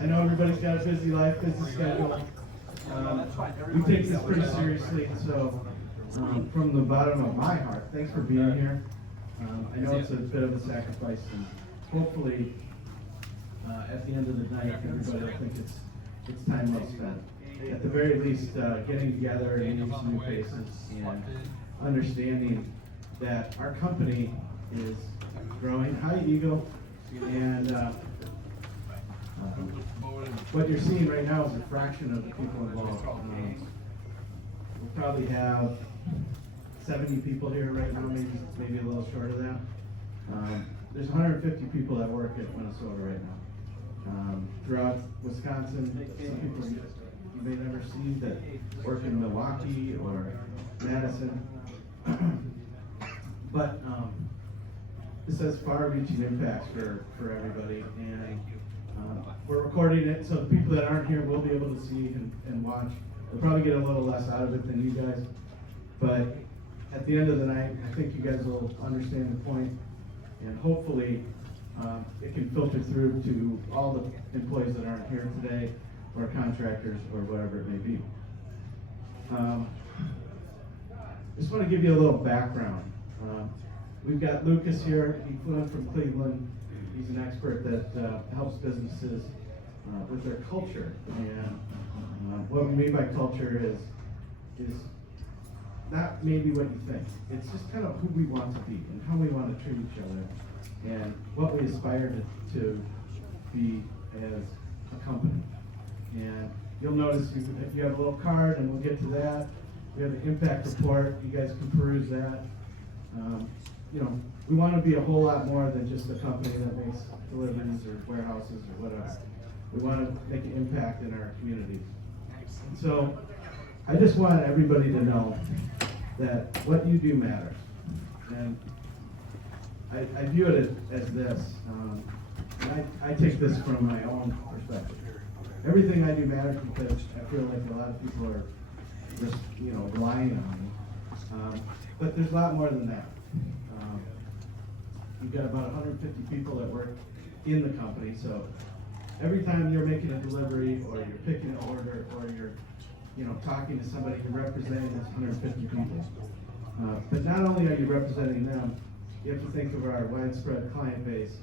I know everybody's got a busy life, busy schedule. We take this pretty seriously, so from the bottom of my heart, thanks for being here. I know it's a bit of a sacrifice, and hopefully at the end of the night, everybody will think it's time well spent. At the very least, getting together and meeting some new faces and understanding that our company is growing, high ego, and what you're seeing right now is a fraction of the people involved. We'll probably have 70 people here right now, maybe a little short of that. There's 150 people that work at Winnesota right now. Throughout Wisconsin, some people you may never see that work in Milwaukee or Madison. But this has far-reaching impacts for everybody, and we're recording it so the people that aren't here will be able to see and watch. They'll probably get a little less out of it than you guys, but at the end of the night, I think you guys will understand the point, and hopefully it can filter through to all the employees that aren't here today, or contractors, or whatever it may be. Just want to give you a little background. We've got Lucas here. He flew in from Cleveland. He's an expert that helps businesses with their culture. And what we mean by culture is not maybe what you think. It's just kind of who we want to be and how we want to treat each other and what we aspire to be as a company. And you'll notice if you have a little card, and we'll get to that. We have an impact report. You guys can peruse that. You know, we want to be a whole lot more than just a company that makes deliveries or warehouses or whatever. We want to make an impact in our communities. And so I just want everybody to know that what you do matters. And I view it as this. And I take this from my own perspective. Everything I do matters because I feel like a lot of people are just, relying on me. But there's a lot more than that. You've got about 150 people that work in the company, so every time you're making a delivery, or you're picking an order, or you're, talking to somebody, you're representing those 150 people. But not only are you representing them, you have to think of our widespread client base,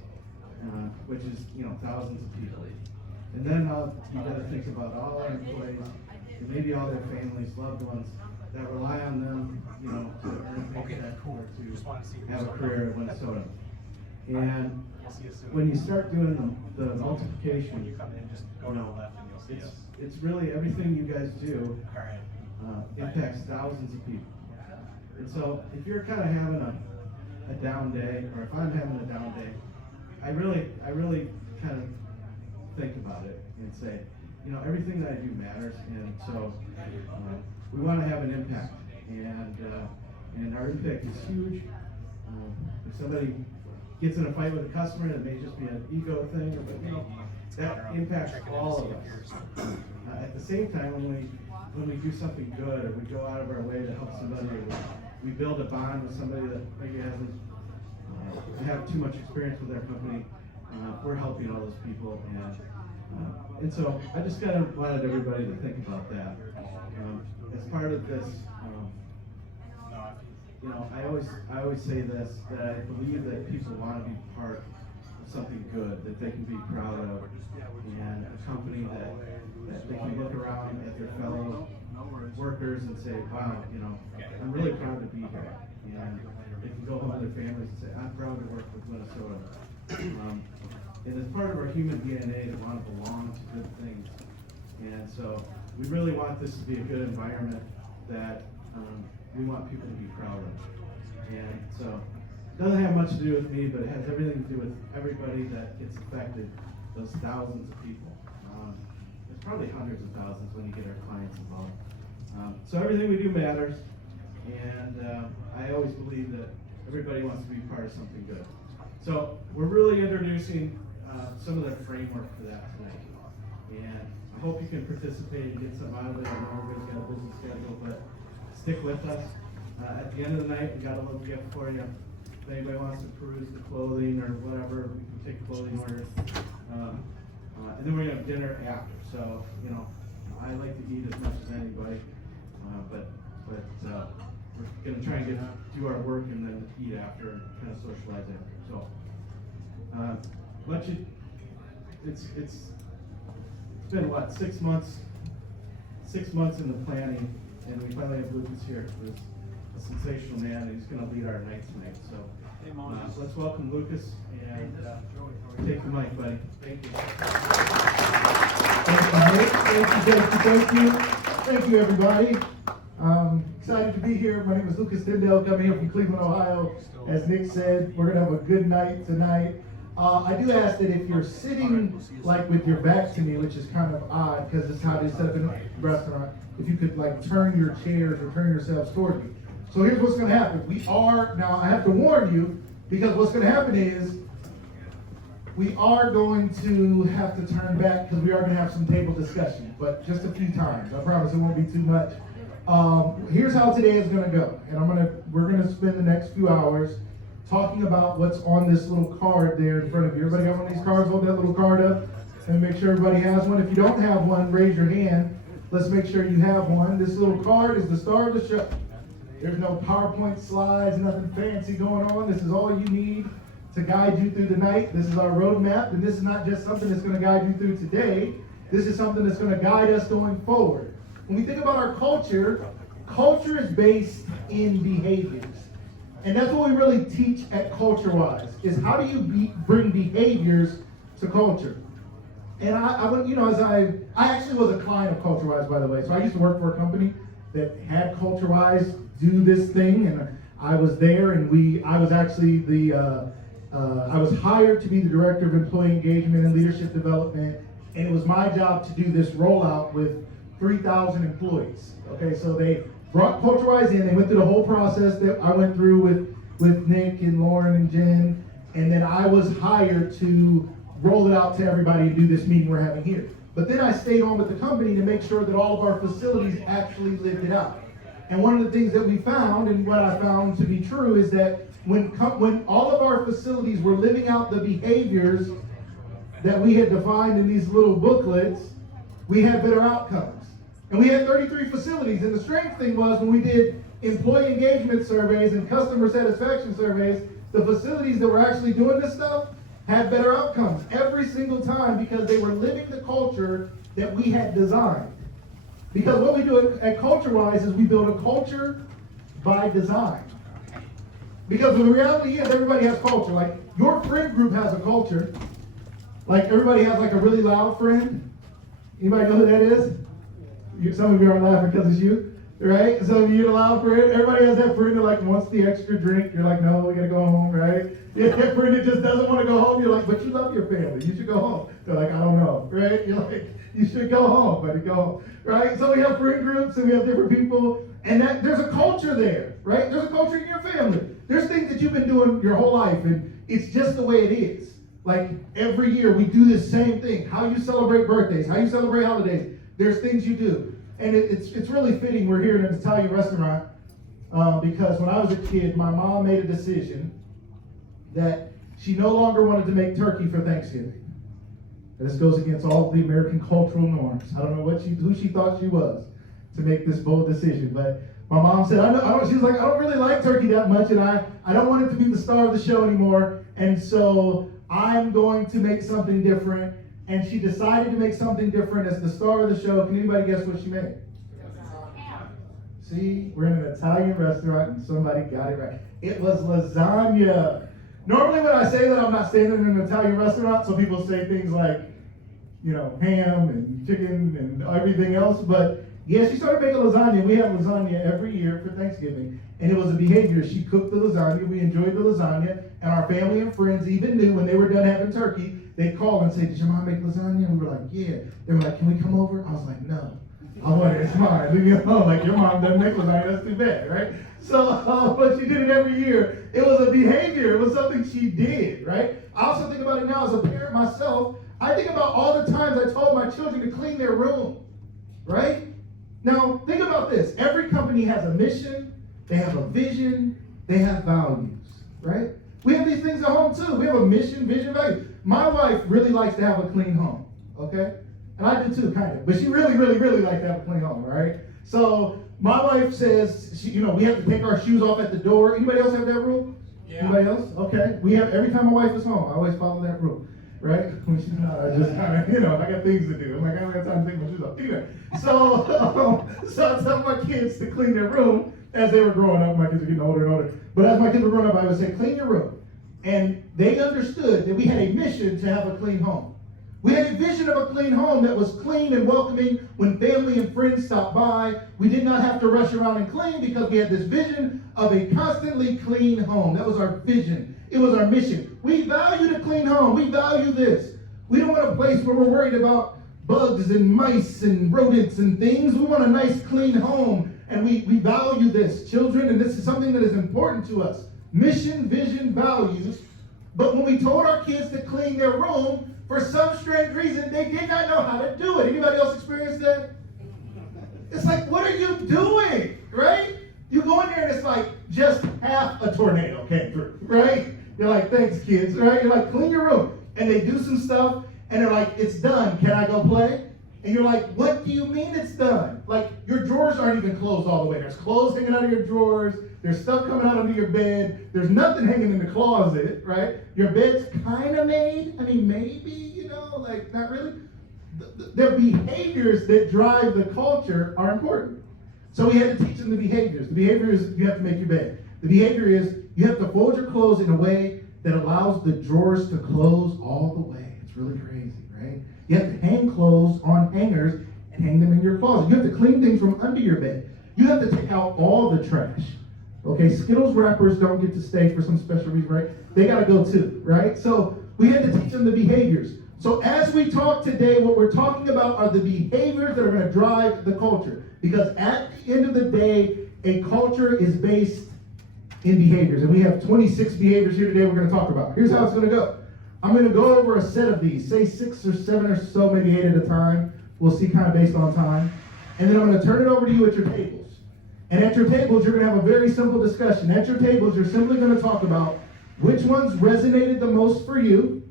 which is, thousands of people. And then you got to think about all our employees, and maybe all their families, loved ones, that rely on them, to earn a paycheck or to have a career at Winnesota. And when you start doing the multiplication, it's really everything you guys do impacts thousands of people. And so if you're kind of having a down day, or if I'm having a down day, I really kind of think about it and say, everything that I do matters, and so we want to have an impact, and our impact is huge. If somebody gets in a fight with a customer, it may just be an ego thing, but that impacts all of us. At the same time, when we do something good, or we go out of our way to help somebody, or we build a bond with somebody that maybe hasn't have too much experience with our company, we're helping all those people, and so I just kind of wanted everybody to think about that. As part of this, I always say this, that I believe that people want to be part of something good that they can be proud of, and a company that they can look around at their fellow workers and say, wow, I'm really proud to be here. And they can go home to their families and say, I'm proud to work with Winnesota. And it's part of our human DNA to want to belong to good things. And so we really want this to be a good environment that we want people to be proud of. And so it doesn't have much to do with me, but it has everything to do with everybody that gets affected, those thousands of people. There's probably hundreds of thousands when you get our clients involved. So everything we do matters, and I always believe that everybody wants to be part of something good. So we're really introducing some of the framework for that tonight. And I hope you can participate and get some out of it. I know everybody's got a busy schedule, but stick with us. At the end of the night, we got a little gift for you. If anybody wants to peruse the clothing or whatever, we can take clothing orders. And then we're gonna have dinner after. So, you know, I like to eat as much as anybody, but we're gonna try and do our work and then eat after and kind of socialize after. So, it's been what, 6 months? 6 months in the planning, and we finally have Lucas here, who's a sensational man, and he's gonna lead our night tonight. So, let's welcome Lucas and take the mic, buddy. Thank you. Thank you. Thank you, everybody. Excited to be here. My name is Lucas Tyndale, coming here from Cleveland, Ohio. As Nick said, we're gonna have a good night tonight. I do ask that if you're sitting like with your back to me, which is kind of odd because it's how they set up in a restaurant, if you could like turn your chairs or turn yourselves toward me. So here's what's gonna happen. Now I have to warn you, because what's gonna happen is we are going to have to turn back because we are gonna have some table discussion, but just a few times. I promise it won't be too much. Here's how today is gonna go, and we're gonna spend the next few hours talking about what's on this little card there in front of you. Everybody got one of these cards? Hold that little card up and make sure everybody has one. If you don't have one, raise your hand. Let's make sure you have one. This little card is the star of the show. There's no PowerPoint slides, nothing fancy going on. This is all you need to guide you through the night. This is our roadmap, and this is not just something that's going to guide you through today. This is something that's going to guide us going forward. When we think about our culture, culture is based in behaviors. And that's what we really teach at CultureWise, is how do you bring behaviors to culture. And I actually was a client of CultureWise, by the way. So I used to work for a company that had CultureWise do this thing, and I was there, and I was actually I was hired to be the director of employee engagement and leadership development, and it was my job to do this rollout with 3,000 employees. Okay, so they brought CultureWise in, they went through the whole process that I went through with Nick and Lauren and Jen, and then I was hired to roll it out to everybody and do this meeting we're having here. But then I stayed on with the company to make sure that all of our facilities actually lived it out. And one of the things that we found, and what I found to be true, is that when all of our facilities were living out the behaviors that we had defined in these little booklets, we had better outcomes. And we had 33 facilities, and the strange thing was when we did employee engagement surveys and customer satisfaction surveys, the facilities that were actually doing this stuff had better outcomes every single time because they were living the culture that we had designed. Because what we do at CultureWise is we build a culture by design. Because the reality is everybody has culture. Like your friend group has a culture. Like everybody has like a really loud friend. Anybody know who that is? Some of you are laughing because it's you, right? Some of you are a loud friend. Everybody has that friend that like wants the extra drink. You're like, no, we gotta go home, right? Yeah, that friend that just doesn't want to go home. You're like, but you love your family. You should go home. They're like, I don't know, right? You're like, you should go home, buddy, go home, right? So we have friend groups and we have different people, and there's a culture there, right? There's a culture in your family. There's things that you've been doing your whole life, and it's just the way it is. Like every year we do the same thing. How you celebrate birthdays, how you celebrate holidays. There's things you do. And it's really fitting we're here in an Italian restaurant because when I was a kid, my mom made a decision that she no longer wanted to make turkey for Thanksgiving. And this goes against all the American cultural norms. I don't know who she thought she was to make this bold decision. But my mom said, she was like, I don't really like turkey that much, and I don't want it to be the star of the show anymore. And so I'm going to make something different. And she decided to make something different as the star of the show. Can anybody guess what she made? See, we're in an Italian restaurant and somebody got it right. It was lasagna. Normally when I say that, I'm not standing in an Italian restaurant, so people say things like, ham and chicken and everything else. But yeah, she started making lasagna. We have lasagna every year for Thanksgiving. And it was a behavior. She cooked the lasagna. We enjoyed the lasagna. And our family and friends even knew when they were done having turkey, they'd call and say, did your mom make lasagna? And we were like, yeah. They were like, can we come over? I was like, no. I want it. It's mine. Leave me alone. Like, your mom doesn't make lasagna. That's too bad, right? So, but she did it every year. It was a behavior. It was something she did, right? I also think about it now as a parent myself. I think about all the times I told my children to clean their room, right? Now, think about this. Every company has a mission. They have a vision. They have values, right? We have these things at home too. We have a mission, vision, value. My wife really likes to have a clean home. okay? And I do too, kind of. But she really, really, really liked to have a clean home, all right? So my wife says, we have to take our shoes off at the door. Anybody else have that rule? Yeah. Anybody else? Okay. We have, every time my wife is home, I always follow that rule, right? When she's not, I just kind of, I got things to do. I'm like, I don't have time to take my shoes off. Anyway, so I tell my kids to clean their room as they were growing up. My kids are getting older and older. But as my kids were growing up, I would say, clean your room. And they understood that we had a mission to have a clean home. We had a vision of a clean home that was clean and welcoming when family and friends stopped by. We did not have to rush around and clean because we had this vision of a constantly clean home. That was our vision. It was our mission. We value the clean home. We value this. We don't want a place where we're worried about bugs and mice and rodents and things. We want a nice clean home. And we value this, children, and this is something that is important to us. Mission, vision, values. But when we told our kids to clean their room, for some strange reason, they did not know how to do it. Anybody else experience that? It's like, what are you doing, right? You go in there and it's like just half a tornado came through, right? You're like, thanks, kids, right? You're like, clean your room. And they do some stuff, and they're like, it's done. Can I go play? And you're like, what do you mean it's done? Like, your drawers aren't even closed all the way. There's clothes hanging out of your drawers. There's stuff coming out under your bed. There's nothing hanging in the closet, right? Your bed's kind of made. I mean, maybe, like, not really. The behaviors that drive the culture are important. So we had to teach them the behaviors. The behavior is you have to make your bed. The behavior is you have to fold your clothes in a way that allows the drawers to close all the way. It's really crazy, right? You have to hang clothes on hangers and hang them in your closet. You have to clean things from under your bed. You have to take out all the trash. Okay, Skittles wrappers don't get to stay for some special reason, right? They got to go too, right? So we had to teach them the behaviors. So as we talk today, what we're talking about are the behaviors that are going to drive the culture. Because at the end of the day, a culture is based in behaviors. And we have 26 behaviors here today we're going to talk about. Here's how it's going to go. I'm going to go over a set of these, say 6 or 7 or so, maybe 8 at a time. We'll see kind of based on time. And then I'm going to turn it over to you at your tables. And at your tables, you're going to have a very simple discussion. At your tables, you're simply going to talk about which ones resonated the most for you,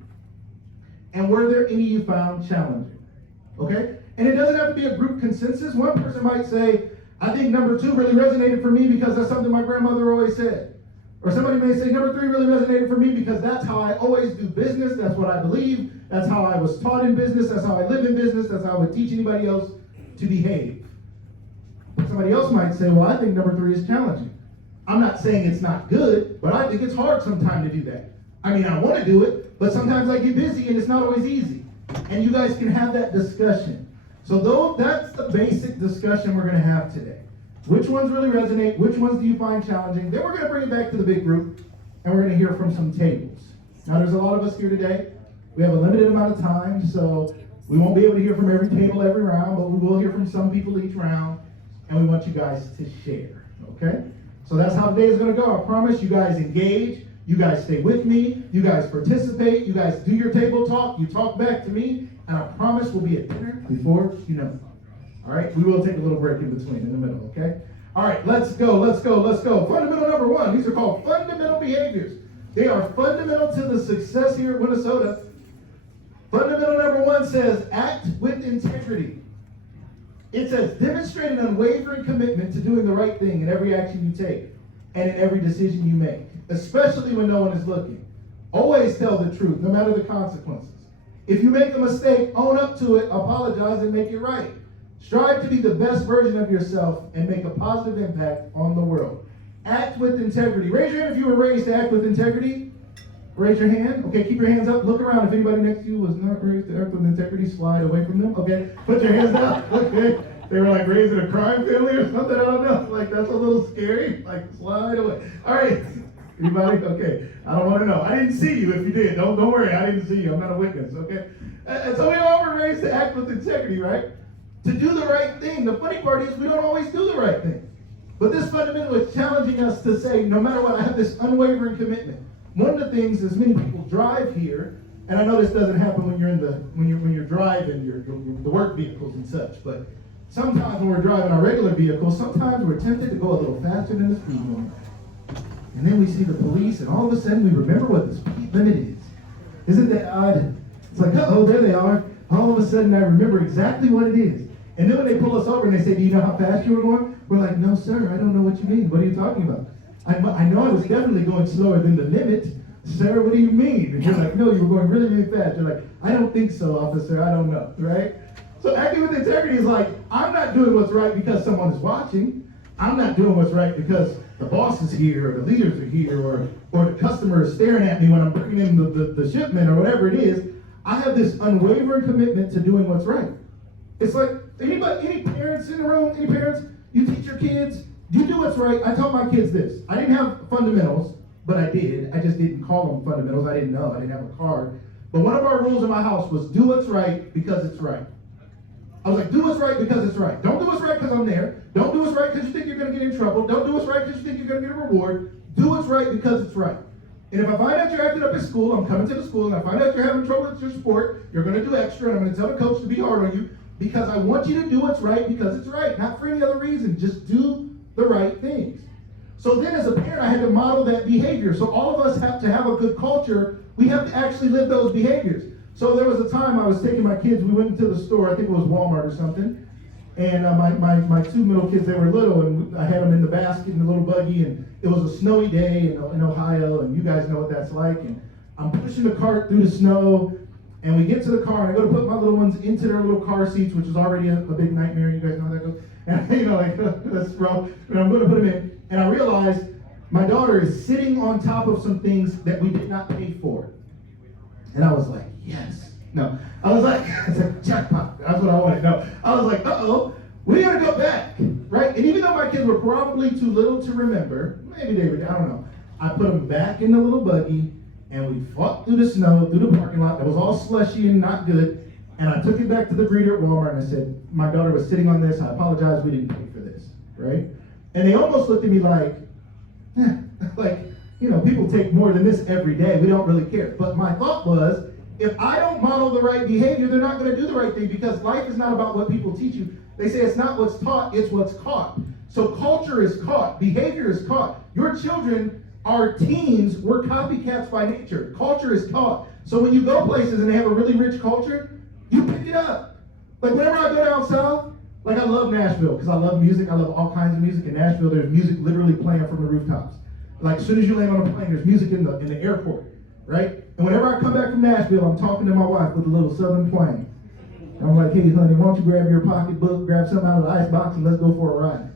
and were there any you found challenging? Okay? And it doesn't have to be a group consensus. One person might say, I think number 2 really resonated for me because that's something my grandmother always said. Or somebody may say, number 3 really resonated for me because that's how I always do business. That's what I believe. That's how I was taught in business. That's how I live in business. That's how I would teach anybody else to behave. Somebody else might say, well, I think number 3 is challenging. I'm not saying it's not good, but I think it's hard sometimes to do that. I mean, I want to do it, but sometimes I get busy and it's not always easy. And you guys can have that discussion. So that's the basic discussion we're going to have today. Which ones really resonate? Which ones do you find challenging? Then we're going to bring it back to the big group, and we're going to hear from some tables. Now, there's a lot of us here today. We have a limited amount of time, so we won't be able to hear from every table every round, but we will hear from some people each round, and we want you guys to share, okay? So that's how today is going to go. I promise you guys engage. You guys stay with me. You guys participate. You guys do your table talk. You talk back to me, and I promise we'll be at dinner before you know it. All right, we will take a little break in between, in the middle, okay? All right, let's go. Fundamental number 1, these are called fundamental behaviors. They are fundamental to the success here at Winnesota. Fundamental number 1 says, act with integrity. It says, demonstrate an unwavering commitment to doing the right thing in every action you take and in every decision you make, especially when no one is looking. Always tell the truth, no matter the consequences. If you make a mistake, own up to it, apologize, and make it right. Strive to be the best version of yourself and make a positive impact on the world. Act with integrity. Raise your hand if you were raised to act with integrity. Raise your hand. Okay, keep your hands up. Look around. If anybody next to you was not raised to act with integrity, slide away from them. Okay, put your hands down. Okay, they were like raised in a crime family or something. I don't know. Like, that's a little scary. Like, slide away. All right. Anybody? Okay. I don't want to know. I didn't see you if you did. Don't worry. I didn't see you. I'm not a witness. Okay. And so we all were raised to act with integrity, right? To do the right thing. The funny part is we don't always do the right thing. But this fundamental is challenging us to say, no matter what, I have this unwavering commitment. One of the things is many people drive here, and I know this doesn't happen when you're driving the work vehicles and such, but sometimes when we're driving our regular vehicles, sometimes we're tempted to go a little faster than the speed limit. And then we see the police, and all of a sudden we remember what the speed limit is. Isn't that odd? It's like, uh-oh, there they are. all of a sudden I remember exactly what it is. And then when they pull us over and they say, do you know how fast you were going? We're like, no, sir, I don't know what you mean. What are you talking about? I know I was definitely going slower than the limit. Sir, what do you mean? And you're like, no, you were going really, really fast. You're like, I don't think so, officer. I don't know, right? So acting with integrity is like, I'm not doing what's right because someone is watching. I'm not doing what's right because the boss is here or the leaders are here or the customer is staring at me when I'm bringing in the shipment or whatever it is. I have this unwavering commitment to doing what's right. It's like, any parents in the room, any parents, you teach your kids, you do what's right. I taught my kids this. I didn't have fundamentals, but I did. I just didn't call them fundamentals. I didn't know. I didn't have a card. But one of our rules in my house was do what's right because it's right. I was like, do what's right because it's right. Don't do what's right because I'm there. Don't do what's right because you think you're going to get in trouble. Don't do what's right because you think you're going to get a reward. Do what's right because it's right. And if I find out you're acting up at school, I'm coming to the school, and I find out you're having trouble with your sport, you're going to do extra, and I'm going to tell the coach to be hard on you because I want you to do what's right because it's right, not for any other reason. Just do the right things. So then as a parent, I had to model that behavior. So all of us have to have a good culture. We have to actually live those behaviors. So there was a time I was taking my kids, we went into the store, I think it was Walmart or something, and my two middle kids, they were little, and I had them in the basket in the little buggy, and it was a snowy day in Ohio, and you guys know what that's like, and I'm pushing the cart through the snow, and we get to the car, and I go to put my little ones into their little car seats, which is already a big nightmare, you guys know how that goes, and that's rough, and I'm going to put them in, and I realize my daughter is sitting on top of some things that we did not pay for. And I was like, yes. No. I was like, it's a jackpot. That's what I wanted. No. I was like, uh-oh, we gotta go back, right? And even though my kids were probably too little to remember, maybe they were, I don't know. I put them back in the little buggy, and we fought through the snow, through the parking lot that was all slushy and not good. And I took it back to the greeter at Walmart, and I said, my daughter was sitting on this. I apologize, we didn't pay for this, right? And they almost looked at me like, like, you know, people take more than this every day. We don't really care. But my thought was, if I don't model the right behavior, they're not going to do the right thing because life is not about what people teach you. They say it's not what's taught, it's what's caught. So culture is caught. Behavior is caught. Your children are teens. We're copycats by nature. Culture is taught. So when you go places and they have a really rich culture, you pick it up. Like whenever I go down south, like I love Nashville because I love music. I love all kinds of music. In Nashville, there's music literally playing from the rooftops. Like as soon as you land on a plane, there's music in the airport, right? And whenever I come back from Nashville, I'm talking to my wife with a little southern twang. I'm like, hey honey, why don't you grab your pocketbook, grab something out of the icebox, and let's go for a ride.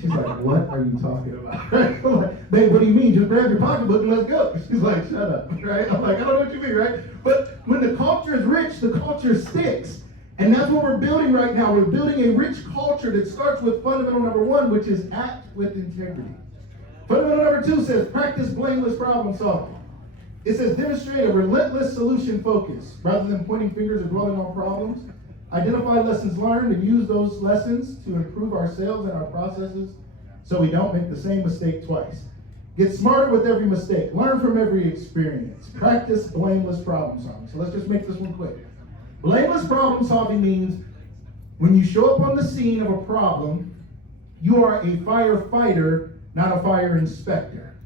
She's like, what are you talking about? I'm like, babe, what do you mean? Just grab your pocketbook and let's go. She's like, shut up, right? I'm like, I don't know what you mean, right? But when the culture is rich, the culture sticks. And that's what we're building right now. We're building a rich culture that starts with fundamental number 1, which is act with integrity. Fundamental number 2 says practice blameless problem solving. It says demonstrate a relentless solution focus. Rather than pointing fingers or dwelling on problems, identify lessons learned and use those lessons to improve ourselves and our processes so we don't make the same mistake twice. Get smarter with every mistake. Learn from every experience. Practice blameless problem solving. So let's just make this one quick. Blameless problem solving means when you show up on the scene of a problem, you are a firefighter, not a fire inspector.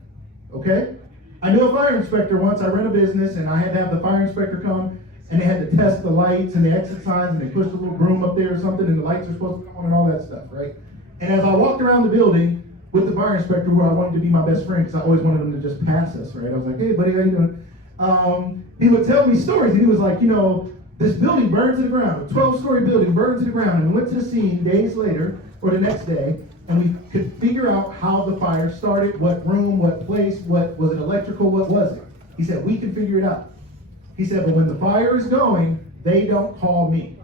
Okay? I knew a fire inspector once. I ran a business and I had to have the fire inspector come and they had to test the lights and the exit signs and they pushed a little broom up there or something and the lights are supposed to come on and all that stuff, right? And as I walked around the building with the fire inspector, who I wanted to be my best friend because I always wanted him to just pass us, right? I was like, hey buddy, how you doing? He would tell me stories and he was like, you know, this building burned to the ground, a 12-story building burned to the ground, and we went to the scene days later, or the next day, and we could figure out how the fire started, what room, what place, what was it electrical, what was it? He said, we can figure it out. He said, but when the fire is going, they don't call me.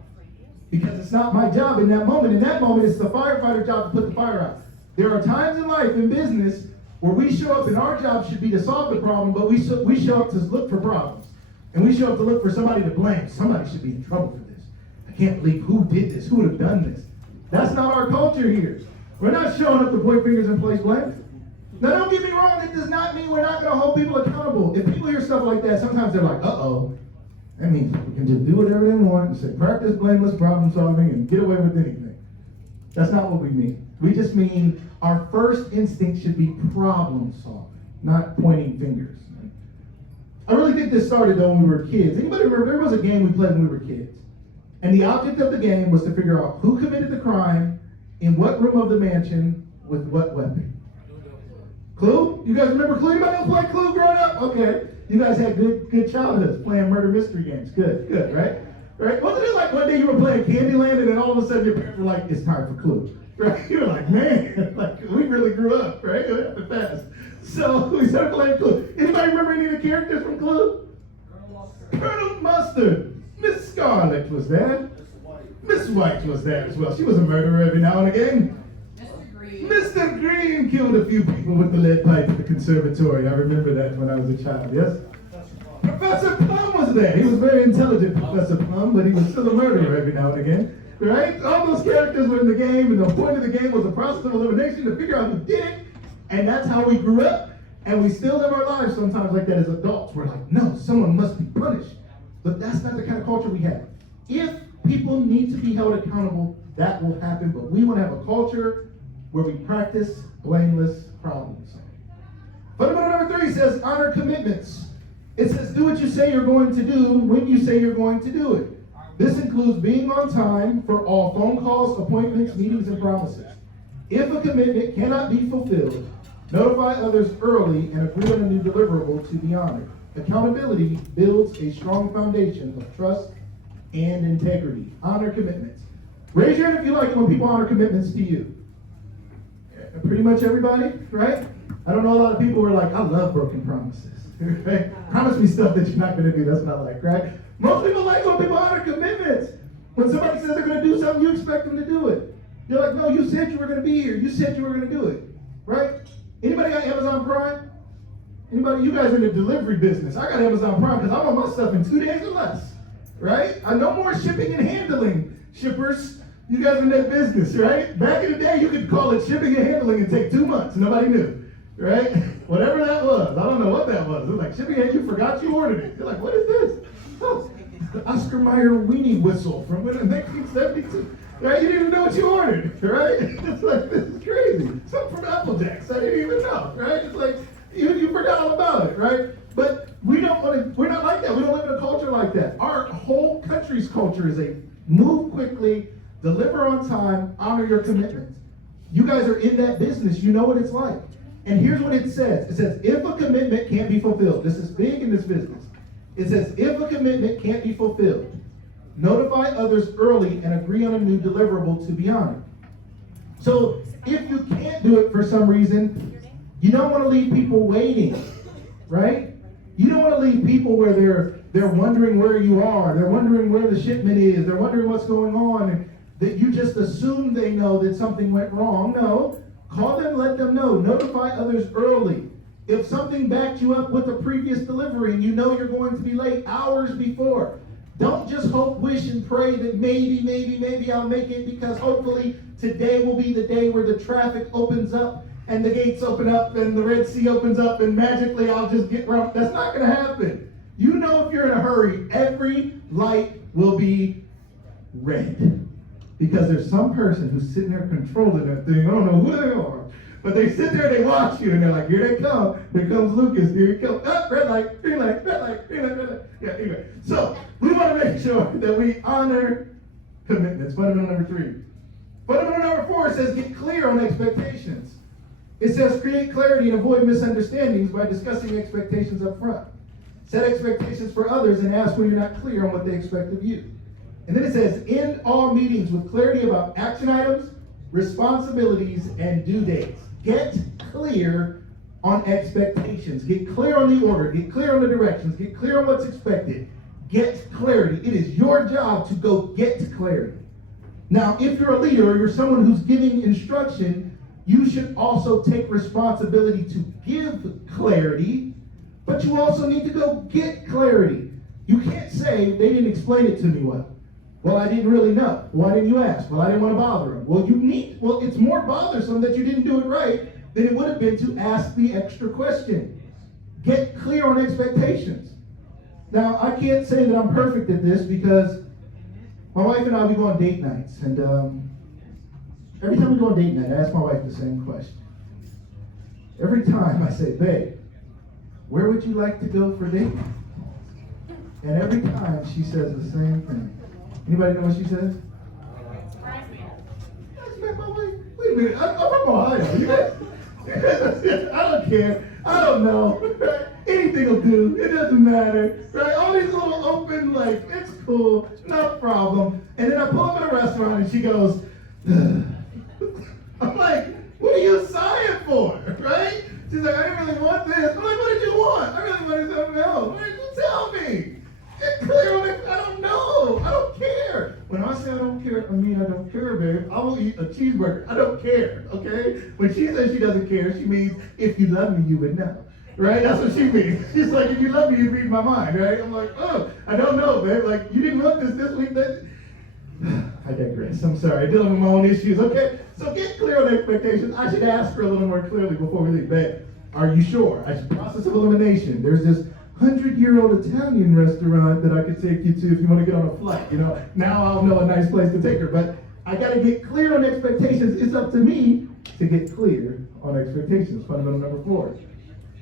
Because it's not my job in that moment. In that moment, it's the firefighter's job to put the fire out. There are times in life, in business, where we show up and our job should be to solve the problem, but we show up to look for problems. And we show up to look for somebody to blame. Somebody should be in trouble for this. I can't believe who did this, who would have done this. That's not our culture here. We're not showing up to point fingers and place blame. Now don't get me wrong, it does not mean we're not going to hold people accountable. If people hear stuff like that, sometimes they're like, uh-oh. That means we can just do whatever they want and say, practice blameless problem solving and get away with anything. That's not what we mean. We just mean our first instinct should be problem solving, not pointing fingers. I really think this started though when we were kids. Anybody remember, there was a game we played when we were kids. And the object of the game was to figure out who committed the crime, in what room of the mansion, with what weapon. Clue? You guys remember Clue? Anybody else play Clue growing up? Okay. You guys had good childhoods playing murder mystery games. Good, right? Right? Wasn't it like one day you were playing Candyland and then all of a sudden your parents were like, it's time for Clue. Right? You were like, man, like we really grew up, right? It happened fast. So we started playing Clue. Anybody remember any of the characters from Clue? Colonel Mustard. Miss Scarlet was there. Miss White was there as well. She was a murderer every now and again. Mr. Green killed a few people with the lead pipe at the conservatory. I remember that when I was a child, yes? Professor Plum was there. He was very intelligent, Professor Plum, but he was still a murderer every now and again. Right? All those characters were in the game, and the point of the game was a process of elimination to figure out who did it. And that's how we grew up. And we still live our lives sometimes like that as adults. We're like, no, someone must be punished. But that's not the kind of culture we have. If people need to be held accountable, that will happen. But we want to have a culture where we practice blameless problems. Fundamental number 3 says honor commitments. It says do what you say you're going to do when you say you're going to do it. This includes being on time for all phone calls, appointments, meetings, and promises. If a commitment cannot be fulfilled, notify others early and agree on a new deliverable to be honored. Accountability builds a strong foundation of trust and integrity. Honor commitments. Raise your hand if you like it when people honor commitments to you. Pretty much everybody, right? I don't know a lot of people who are like, I love broken promises. Right? Promise me stuff that you're not going to do. That's not like, right? Most people like when people honor commitments. When somebody says they're going to do something, you expect them to do it. You're like, no, you said you were going to be here. You said you were going to do it, right? Anybody got Amazon Prime? Anybody? You guys are in the delivery business. I got Amazon Prime because I want my stuff in 2 days or less, right? I know more shipping and handling shippers. You guys are in that business, right? Back in the day, you could call it shipping and handling and take 2 months. Nobody knew, right? Whatever that was. I don't know what that was. It was like shipping and you forgot you ordered it. You're like, what is this? Oh, the Oscar Mayer weenie whistle from 1972. Right? You didn't even know what you ordered, right? It's like, this is crazy. Something from Applejacks. I didn't even know, right? It's like, you forgot all about it, right? But we're not like that. We don't live in a culture like that. Our whole country's culture is a move quickly, deliver on time, honor your commitments. You guys are in that business. You know what it's like. And here's what it says. It says, if a commitment can't be fulfilled, this is big in this business. It says, if a commitment can't be fulfilled, notify others early and agree on a new deliverable to be honored. So if you can't do it for some reason, you don't want to leave people waiting, right? You don't want to leave people where they're wondering where you are. They're wondering where the shipment is. They're wondering what's going on. And that you just assume they know that something went wrong. No. Call them, let them know. Notify others early. If something backed you up with a previous delivery and you know you're going to be late hours before, don't just hope, wish, and pray that maybe I'll make it because hopefully today will be the day where the traffic opens up and the gates open up and the Red Sea opens up and magically I'll just get around. That's not going to happen. You know if you're in a hurry, every light will be red. Because there's some person who's sitting there controlling that thing. I don't know who they are. But they sit there, they watch you, and they're like, here they come. Here comes Lucas. Here he comes. Oh, red light, green light, red light, green light, red light. Yeah, anyway. So we want to make sure that we honor commitments. Fundamental number 3. Fundamental number 4 says get clear on expectations. It says create clarity and avoid misunderstandings by discussing expectations up front. Set expectations for others and ask when you're not clear on what they expect of you. And then it says, end all meetings with clarity about action items, responsibilities, and due dates. Get clear on expectations. Get clear on the order. Get clear on the directions. Get clear on what's expected. Get clarity. It is your job to go get clarity. Now, if you're a leader or you're someone who's giving instruction, you should also take responsibility to give clarity, but you also need to go get clarity. You can't say, they didn't explain it to me well. Well, I didn't really know. Why didn't you ask? Well, I didn't want to bother them. Well, it's more bothersome that you didn't do it right than it would have been to ask the extra question. Get clear on expectations. Now, I can't say that I'm perfect at this because my wife and I, we go on date nights. And every time we go on date night, I ask my wife the same question. Every time I say, babe, where would you like to go for date night? And every time she says the same thing. Anybody know what she says? Wait a minute, I'm from Ohio. You guys, I don't care. I don't know. Right? Anything will do. It doesn't matter. Right? All these little open, like, it's cool, no problem. And then I pull up at a restaurant and she goes, I'm like, what are you sighing for? Right? She's like, I didn't really want this. I'm like, what did you want? I really wanted something else. Why didn't you tell me? Get clear on it. I don't know. I don't care. When I say I don't care, I mean I don't care, babe. I will eat a cheeseburger. I don't care, okay? When she says she doesn't care, she means if you love me, you would know. Right? That's what she means. She's like, if you love me, you'd read my mind, right? I'm like, oh, I don't know, babe. Like, you didn't want this week. I digress. I'm sorry. Dealing with my own issues. Okay, so get clear on expectations. I should ask her a little more clearly before we leave. Babe, are you sure? I should process of elimination. There's this 100-year-old Italian restaurant that I could take you to if you want to get on a flight. You know, now I'll know a nice place to take her. But I got to get clear on expectations. It's up to me to get clear on expectations. Fundamental number 4.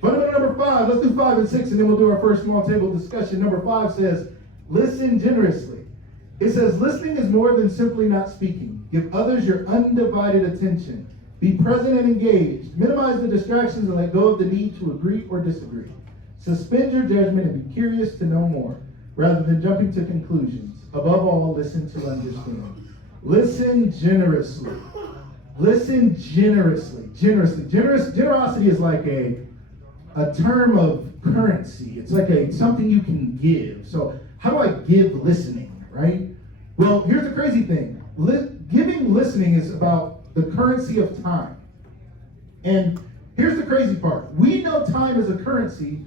Fundamental number 5. Let's do 5 and 6, and then we'll do our first small table discussion. Number 5 says, listen generously. It says, listening is more than simply not speaking. Give others your undivided attention. Be present and engaged. Minimize the distractions and let go of the need to agree or disagree. Suspend your judgment and be curious to know more, rather than jumping to conclusions. Above all, listen to understand. Listen generously. Listen generously. Generosity is like a term of currency. It's like something you can give. So how do I give listening, right? Well, here's the crazy thing. Giving listening is about the currency of time. And here's the crazy part. We know time is a currency,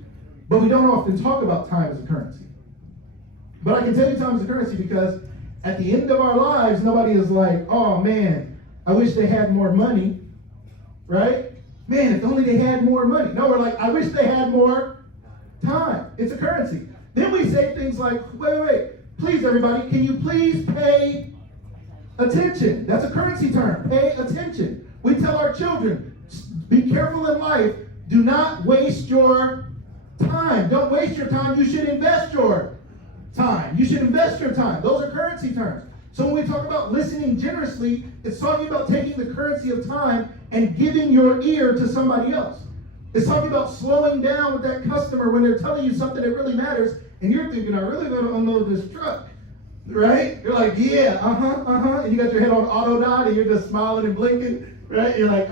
but we don't often talk about time as a currency. But I can tell you time is a currency because at the end of our lives, nobody is like, oh man, I wish they had more money, right? Man, if only they had more money. No, we're like, I wish they had more time. It's a currency. Then we say things like, wait. Please, everybody, can you please pay attention? That's a currency term. Pay attention. We tell our children, be careful in life. Do not waste your time. Don't waste your time. You should invest your time. You should invest your time. Those are currency terms. So when we talk about listening generously, it's talking about taking the currency of time and giving your ear to somebody else. It's talking about slowing down with that customer when they're telling you something that really matters, and you're thinking, I really got to unload this truck, right? You're like, yeah, and you got your head on auto dot, and you're just smiling and blinking, right? You're like,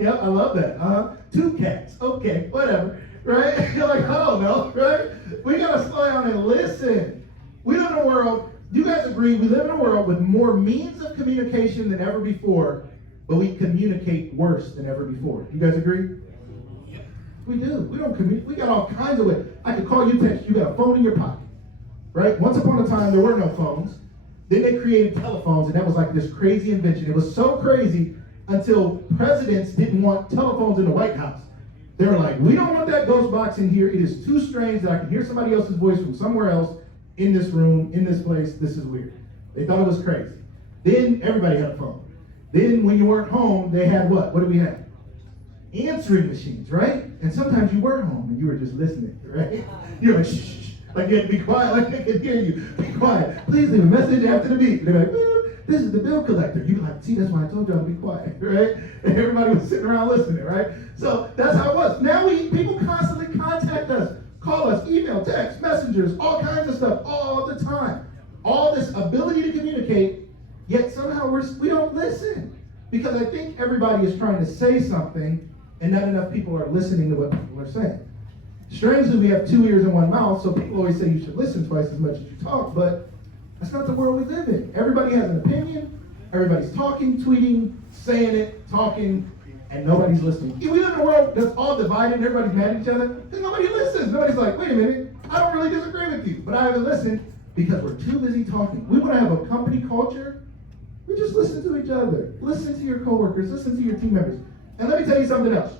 yep, I love that, 2 cats, okay, whatever, right? You're like, I don't know, right? We got to slow down and listen. We live in a world, do you guys agree, we live in a world with more means of communication than ever before, but we communicate worse than ever before. You guys agree? We do. We don't communicate. We got all kinds of ways. I could call you, text. You got a phone in your pocket, right? Once upon a time, there were no phones. Then they created telephones, and that was like this crazy invention. It was so crazy until presidents didn't want telephones in the White House. They were like, we don't want that ghost box in here. It is too strange that I can hear somebody else's voice from somewhere else in this room, in this place. This is weird. They thought it was crazy. Then everybody had a phone. Then when you weren't home, they had what? What did we have? Answering machines, right? And sometimes you were home and you were just listening, right? You're like, shh, like you had to be quiet, like they can hear you. Be quiet. Please leave a message after the beep. They're like, this is the bill collector. You're like, see, that's why I told y'all to be quiet, right? And everybody was sitting around listening, right? So that's how it was. Now people constantly contact us, call us, email, text, messengers, all kinds of stuff, all the time. All this ability to communicate, yet somehow we don't listen. Because I think everybody is trying to say something and not enough people are listening to what people are saying. Strangely, we have 2 ears and 1 mouth, so people always say you should listen twice as much as you talk, but that's not the world we live in. Everybody has an opinion, everybody's talking, tweeting, saying it, talking, and nobody's listening. We live in a world that's all divided and everybody's mad at each other because nobody listens. Nobody's like, wait a minute, I don't really disagree with you, but I haven't listened because we're too busy talking. We want to have a company culture. We just listen to each other. Listen to your coworkers, listen to your team members. And let me tell you something else.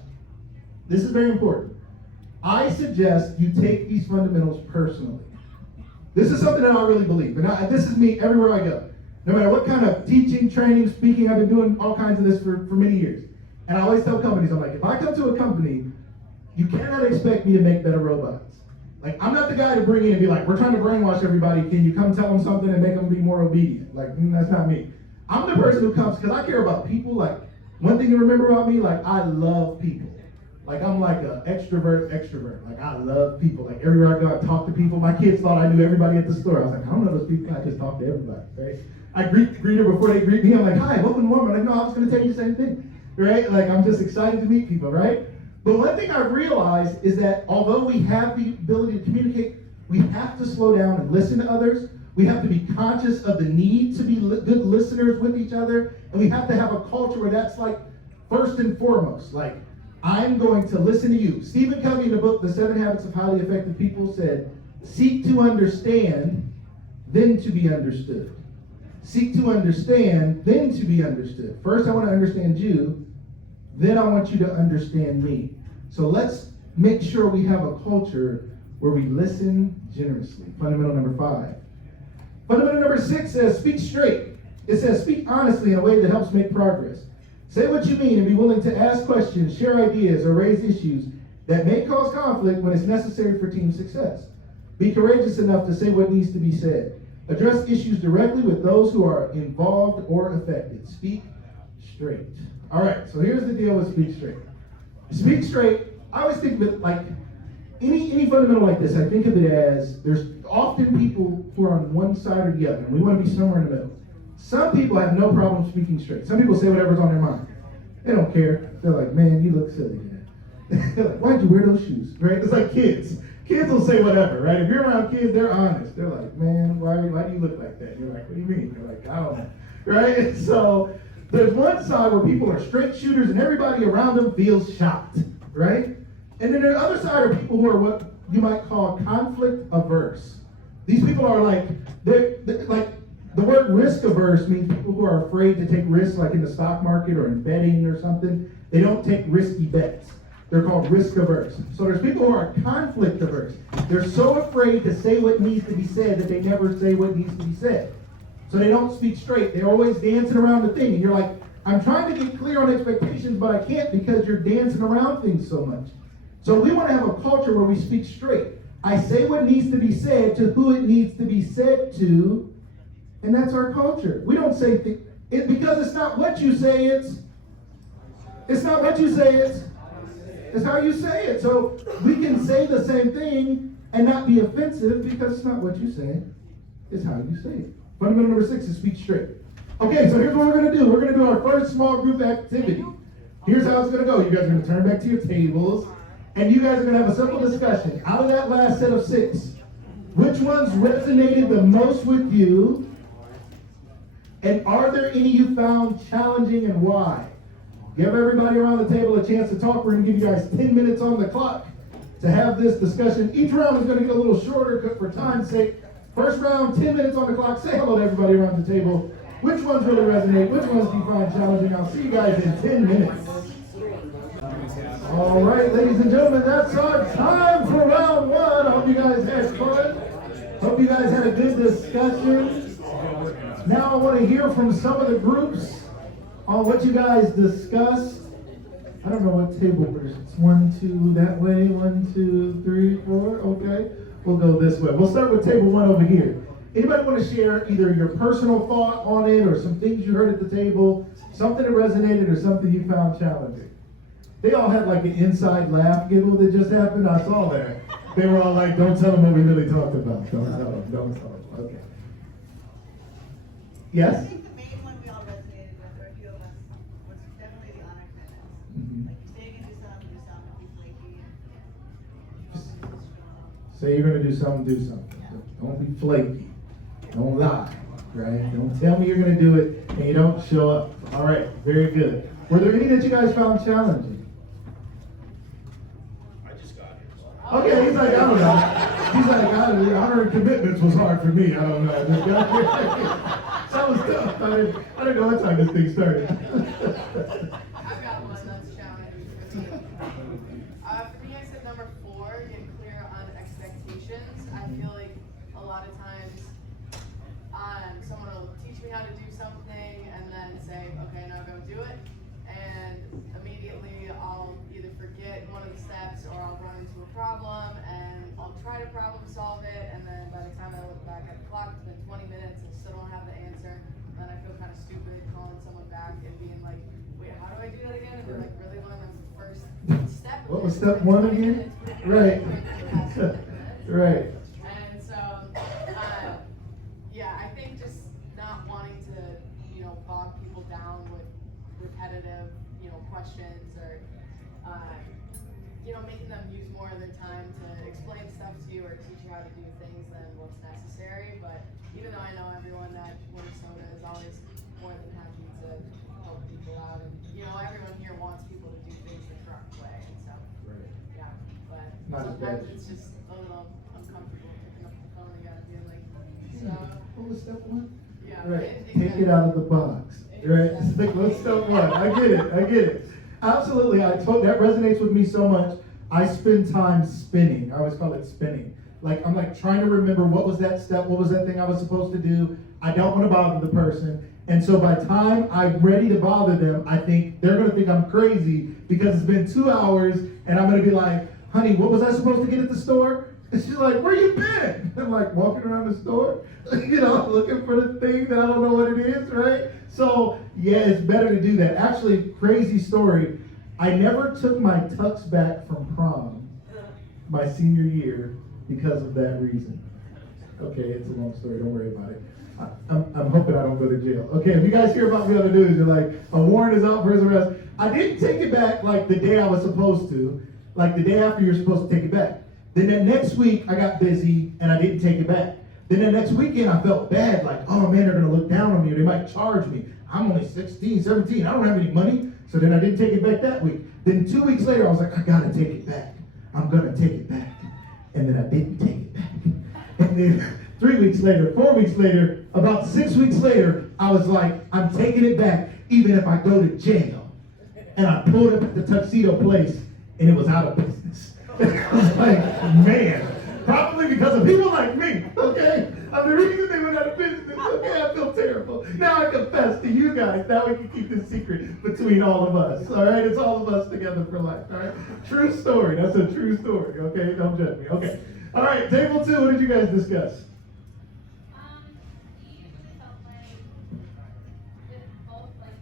This is very important. I suggest you take these fundamentals personally. This is something that I really believe. And this is me everywhere I go. No matter what kind of teaching, training, speaking, I've been doing all kinds of this for many years. And I always tell companies, I'm like, if I come to a company, you cannot expect me to make better robots. Like, I'm not the guy to bring in and be like, we're trying to brainwash everybody. Can you come tell them something and make them be more obedient? Like, that's not me. I'm the person who comes because I care about people. Like, one thing to remember about me, like, I love people. Like, I'm like an extrovert. Like, I love people. Like, everywhere I go, I talk to people. My kids thought I knew everybody at the store. I was like, I don't know those people. I just talk to everybody, right? I greet the greeter before they greet me. I'm like, hi, welcome to Walmart. Like, no, I was going to tell you the same thing, right? Like, I'm just excited to meet people, right? But one thing I've realized is that although we have the ability to communicate, we have to slow down and listen to others. We have to be conscious of the need to be good listeners with each other. And we have to have a culture where that's like first and foremost. Like, I'm going to listen to you. Stephen Covey in the book, The 7 Habits of Highly Effective People said, seek to understand, then to be understood. Seek to understand, then to be understood. First, I want to understand you. Then I want you to understand me. So let's make sure we have a culture where we listen generously. Fundamental number 5. Fundamental number 6 says, speak straight. It says, speak honestly in a way that helps make progress. Say what you mean and be willing to ask questions, share ideas, or raise issues that may cause conflict when it's necessary for team success. Be courageous enough to say what needs to be said. Address issues directly with those who are involved or affected. Speak straight. All right, so here's the deal with speak straight. Speak straight, I always think of it like any fundamental like this, I think of it as there's often people who are on one side or the other, and we want to be somewhere in the middle. Some people have no problem speaking straight. Some people say whatever's on their mind. They don't care. They're like, man, you look silly today. They're like, why'd you wear those shoes? Right? It's like kids. Kids will say whatever, right? If you're around kids, they're honest. They're like, man, why do you look like that? You're like, what do you mean? They're like, I don't know. Right? And so there's one side where people are straight shooters and everybody around them feels shocked, right? And then the other side are people who are what you might call conflict averse. These people are like, they're like, the word risk averse means people who are afraid to take risks, like in the stock market or in betting or something. They don't take risky bets. They're called risk averse. So there's people who are conflict averse. They're so afraid to say what needs to be said that they never say what needs to be said. So they don't speak straight. They're always dancing around the thing. And you're like, I'm trying to get clear on expectations, but I can't because you're dancing around things so much. So we want to have a culture where we speak straight. I say what needs to be said to who it needs to be said to, and that's our culture. We don't say it because it's not what you say, it's not what you say, it's how you say it. So we can say the same thing and not be offensive because it's not what you say, it's how you say it. Fundamental number 6 is speak straight. Okay, so here's what we're going to do. We're going to do our first small group activity. Here's how it's going to go. You guys are going to turn back to your tables, and you guys are going to have a simple discussion. Out of that last set of 6, which ones resonated the most with you? And are there any you found challenging and why? Give everybody around the table a chance to talk. We're going to give you guys 10 minutes on the clock to have this discussion. Each round is going to get a little shorter for time's sake. First round, 10 minutes on the clock. Say hello to everybody around the table. Which ones really resonate? Which ones do you find challenging? I'll see you guys in 10 minutes. All right, ladies and gentlemen, that's our time for round 1. I hope you guys had fun. Hope you guys had a good discussion. Now I want to hear from some of the groups on what you guys discussed. I don't know what table it's 1, 2 that way, 1, 2, 3, 4. Okay, we'll go this way. We'll start with table 1 over here. Anybody want to share either your personal thought on it or some things you heard at the table, something that resonated or something you found challenging? They all had like an inside laugh giggle that just happened. I saw that. They were all like, don't tell them what we really talked about. Don't tell them. Don't tell them. Okay. Yes? I think the main one we all resonated with, or a few of us, was definitely the honor commitments. Like you say you're gonna do something, be flaky. Say you're going to do something. Don't be flaky. Don't lie, right? Don't tell me you're going to do it and you don't show up. All right, very good. Were there any that you guys found challenging? I just got here. Okay, he's like, I don't know. He's like, honor and commitments was hard for me. I don't know. That was tough. I didn't know what time this thing started. I've got one that's challenging for me. For me, I said number 4, get clear on expectations. I feel like a lot of times someone will teach me how to do something and then say, okay, now go do it. And immediately I'll either forget one of the steps or I'll run into a problem and I'll try to was step one again? Right. Right. And so, yeah, I think just not wanting to, bog people down with repetitive, questions or, making them use more of their time to explain stuff to you or teach you how to do things than what's necessary. But even though I know everyone at Winnesota is always more than happy to help people out, and everyone here wants people to do things the correct way, and so Right. yeah. But Not as sometimes bad. it's just a little uncomfortable picking up the phone again and being like, so What was step one? yeah. Right. Take it out of the box. Right. It's like, what's step one? I get it. Absolutely. That resonates with me so much. I spend time spinning. I always call it spinning. I'm trying to remember what was that step, what was that thing I was supposed to do. I don't want to bother the person. And so by the time I'm ready to bother them, I think they're going to think I'm crazy because it's been 2 hours and I'm going to be like, honey, what was I supposed to get at the store? And she's like, where you been? I'm like, walking around the store, looking for the thing that I don't know what it is, right? So yeah, it's better to do that. Actually, crazy story. I never took my tux back from prom my senior year because of that reason. Okay, it's a long story, don't worry about it. I'm hoping I don't go to jail. Okay, if you guys hear about me on the news, you're like, a warrant is out for his arrest. I didn't take it back the day I was supposed to, the day after you're supposed to take it back. Then the next week, I got busy and I didn't take it back. Then the next weekend, I felt bad, oh man, they're gonna look down on me or they might charge me. I'm only 16, 17, I don't have any money. So then I didn't take it back that week. Then 2 weeks later, I was like, I gotta take it back. I'm gonna take it back. And then I didn't take it back. And then 3 weeks later, 4 weeks later, about 6 weeks later, I was like, I'm taking it back even if I go to jail. And I pulled up at the tuxedo place and it was out of business. I was like, man, probably because of people like me, okay? I'm the reason they went out of business. Okay, I feel terrible. Now I confess to you guys. Now we can keep this secret between all of us. All right, it's all of us together for life. All right, true story. That's a true story. Okay, don't judge me. Okay, all right. Table 2. What did you guys discuss? We usually felt like with both the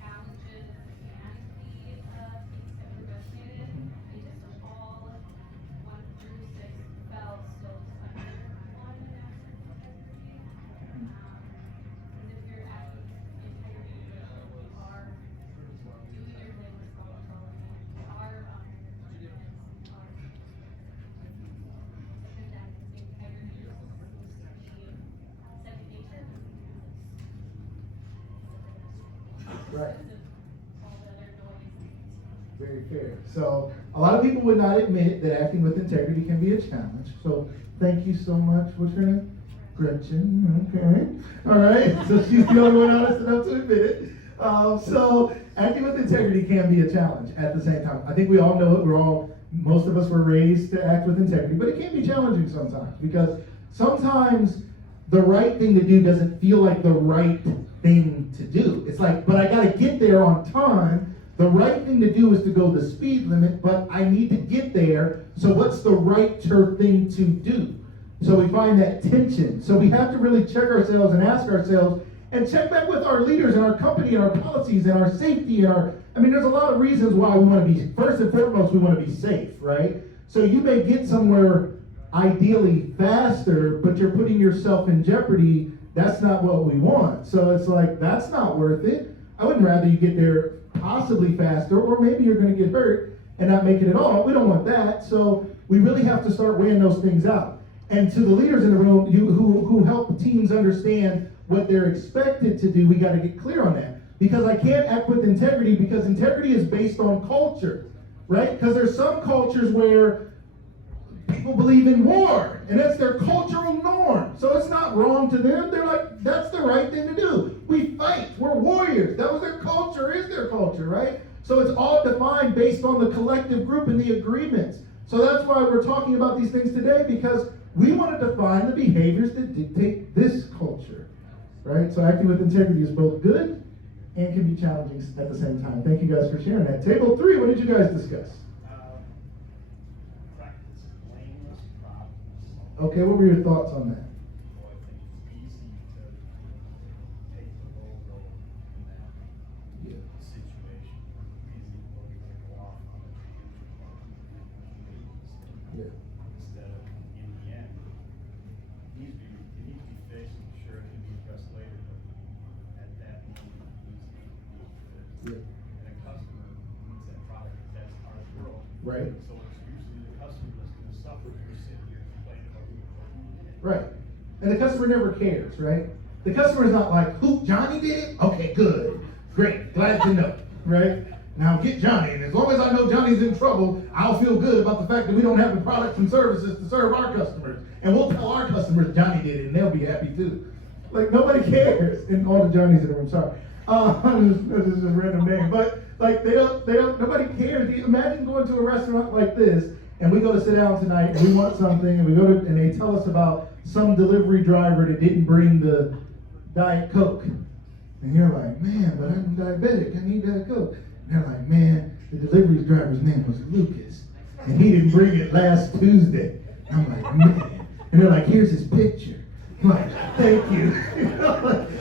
challenges and the things that we resonated, we just all 1 through 6 felt so under on the national integrity. Because if you're acting with integrity, you are doing your thing with responsibility, you are honoring your commitments, you are because that integrity is supposed to be segregation. Right. All the other noise. Very fair. So a lot of people would not admit that acting with integrity can be a challenge. So thank you so much. What's your name? Gretchen. Okay. All right. So she's the only one honest enough to admit it. So acting with integrity can be a challenge at the same time. I think we all know it. Most of us were raised to act with integrity, but it can be challenging sometimes because sometimes the right thing to do doesn't feel like the right thing to do. It's like, but I got to get there on time. The right thing to do is to go the speed limit, but I need to get there. So what's the right thing to do? So we find that tension. So we have to really check ourselves and ask ourselves and check back with our leaders and our company and our policies and our safety and there's a lot of reasons why we want to be, first and foremost, we want to be safe, right? So you may get somewhere ideally faster, but you're putting yourself in jeopardy. That's not what we want. So it's like, that's not worth it. I would rather you get there possibly faster, or maybe you're going to get hurt and not make it at all. We don't want that. So we really have to start weighing those things out. And to the leaders in the room who help teams understand what they're expected to do, we got to get clear on that. Because I can't act with integrity because integrity is based on culture, right? Because there's some cultures where people believe in war, and that's their cultural norm. So it's not wrong to them. They're like, that's the right thing to do. We fight. We're warriors. That was their culture, is their culture, right? So it's all defined based on the collective group and the agreements. So that's why we're talking about these things today, because we want to define the behaviors that dictate this culture, right? So acting with integrity is both good and can be challenging at the same time. Thank you guys for sharing that. Table 3, what did you guys discuss? Practice blameless problem solving. Okay, what were your thoughts on that? Well, I think it's easy to take the low road in that situation. Easy to go off on a huge problem. Yeah. instead of in the end. It needs to be fixed, and sure, it can be addressed later, but at that moment, it needs to be fixed. Yeah. And a customer needs that product, that's our world. Right. So it's usually the customer that's gonna suffer if we're sitting here complaining about who. Right. And the customer never cares, right? The customer's not like, who, Johnny did it? Okay, good. Great. Glad to know, right? Now get Johnny, and as long as I know Johnny's in trouble, I'll feel good about the fact that we don't have the products and services to serve our customers. And we'll tell our customers Johnny did it, and they'll be happy too. Like, nobody cares. And all the Johnnies in the room, sorry. That's just a random name. But, like, nobody cares. Imagine going to a restaurant like this, and we go to sit down tonight, and we want something, and we go to, and they tell us about some delivery driver that didn't bring the Diet Coke. And you're like, man, but I'm diabetic, I need Diet Coke. And they're like, man, the delivery driver's name was Lucas, and he didn't bring it last Tuesday. And I'm like, man. And they're like, here's his picture. I'm like, thank you.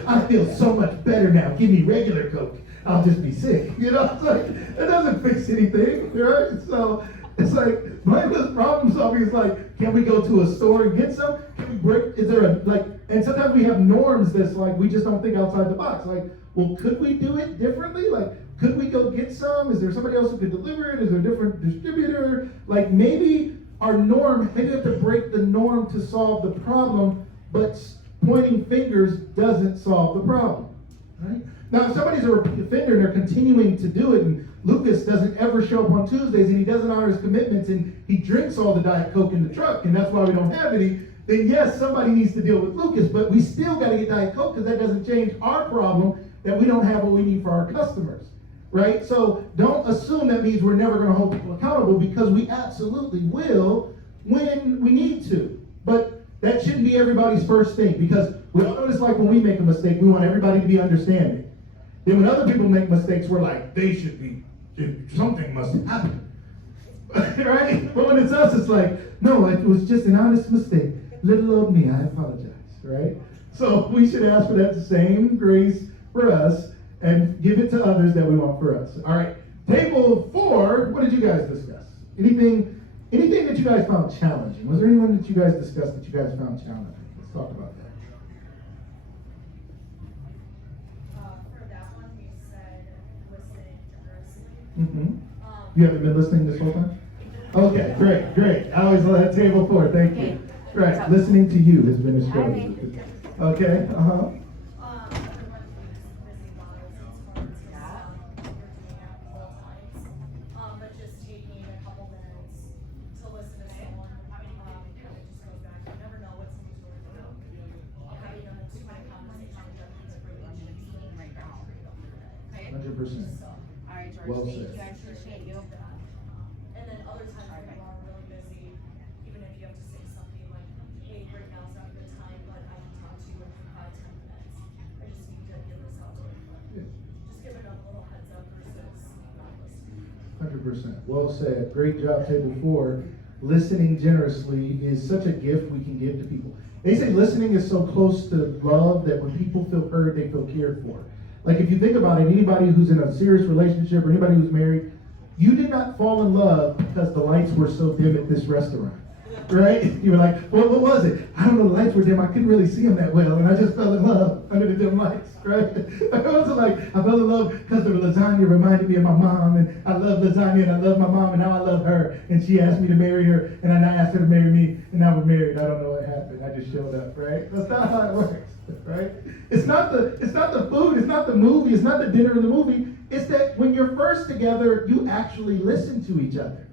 I feel so much better now. Give me regular Coke. I'll just be sick. You know, it's like, it doesn't fix anything, right? So it's like, blameless problem solving is like, can we go to a store and get some? Can we break, is there a, like, and sometimes we have norms that's like, we just don't think outside the box. Like, well, could we do it differently? Like, could we go get some? Is there somebody else who could deliver it? Is there a different distributor? Like, maybe our norm, maybe we have to break the norm to solve the problem, but pointing fingers doesn't solve the problem, right? Now, if somebody's a repeat offender and they're continuing to do it, and Lucas doesn't ever show up on Tuesdays, and he doesn't honor his commitments, and he drinks all the Diet Coke in the truck, and that's why we don't have any, then yes, somebody needs to deal with Lucas, but we still got to get Diet Coke, because that doesn't change our problem that we don't have what we need for our customers, right? So don't assume that means we're never going to hold people accountable, because we absolutely will when we need to. But that shouldn't be everybody's first thing, because we all know what it's like when we make a mistake, we want everybody to be understanding. Then when other people make mistakes, we're like, they should be, something must happen, right? But when it's us, it's like, no, it was just an honest mistake. Little old me, I apologize, right? So we should ask for that same grace for us and give it to others that we want for us. All right, table 4, what did you guys discuss? Anything that you guys found challenging? Was there anyone that you guys discussed that you guys found challenging? Let's talk about that. For that one, we said listening generously. Mm-hmm. You haven't been listening this whole time? Okay, great. I always love that table 4, thank you. Right, listening to you has been a struggle. Okay, Other one is busy models and sports and stuff, you're doing at all times. But just taking a couple minutes to listen to someone, it just goes back, you never know what someone's going through. Having a 2-minute conversation with them is really interesting right now. 100%. So, All right, George, Well thank said. you, I appreciate you. and then other times when you are really busy, even if you have to say something like, hey, right now is not a good time, but I can talk to you in 5-10 minutes. I just need to get this out to you. Yeah. Just give it a little heads up versus not listening. 100%. Well said. Great job, table 4. Listening generously is such a gift we can give to people. They say listening is so close to love that when people feel heard, they feel cared for. Like, if you think about it, anybody who's in a serious relationship or anybody who's married, you did not fall in love because the lights were so dim at this restaurant, right? You were like, well, what was it? I don't know, the lights were dim. I couldn't really see them that well, and I just fell in love under the dim lights, right? It wasn't like I fell in love because the lasagna reminded me of my mom, and I love lasagna, and I love my mom, and now I love her, and she asked me to marry her, and I asked her to marry me, and now we're married. I don't know what happened. I just showed up, right? That's not how it works, right? It's not the food, it's not the movie, it's not the dinner or the movie. It's that when you're first together, you actually listen to each other.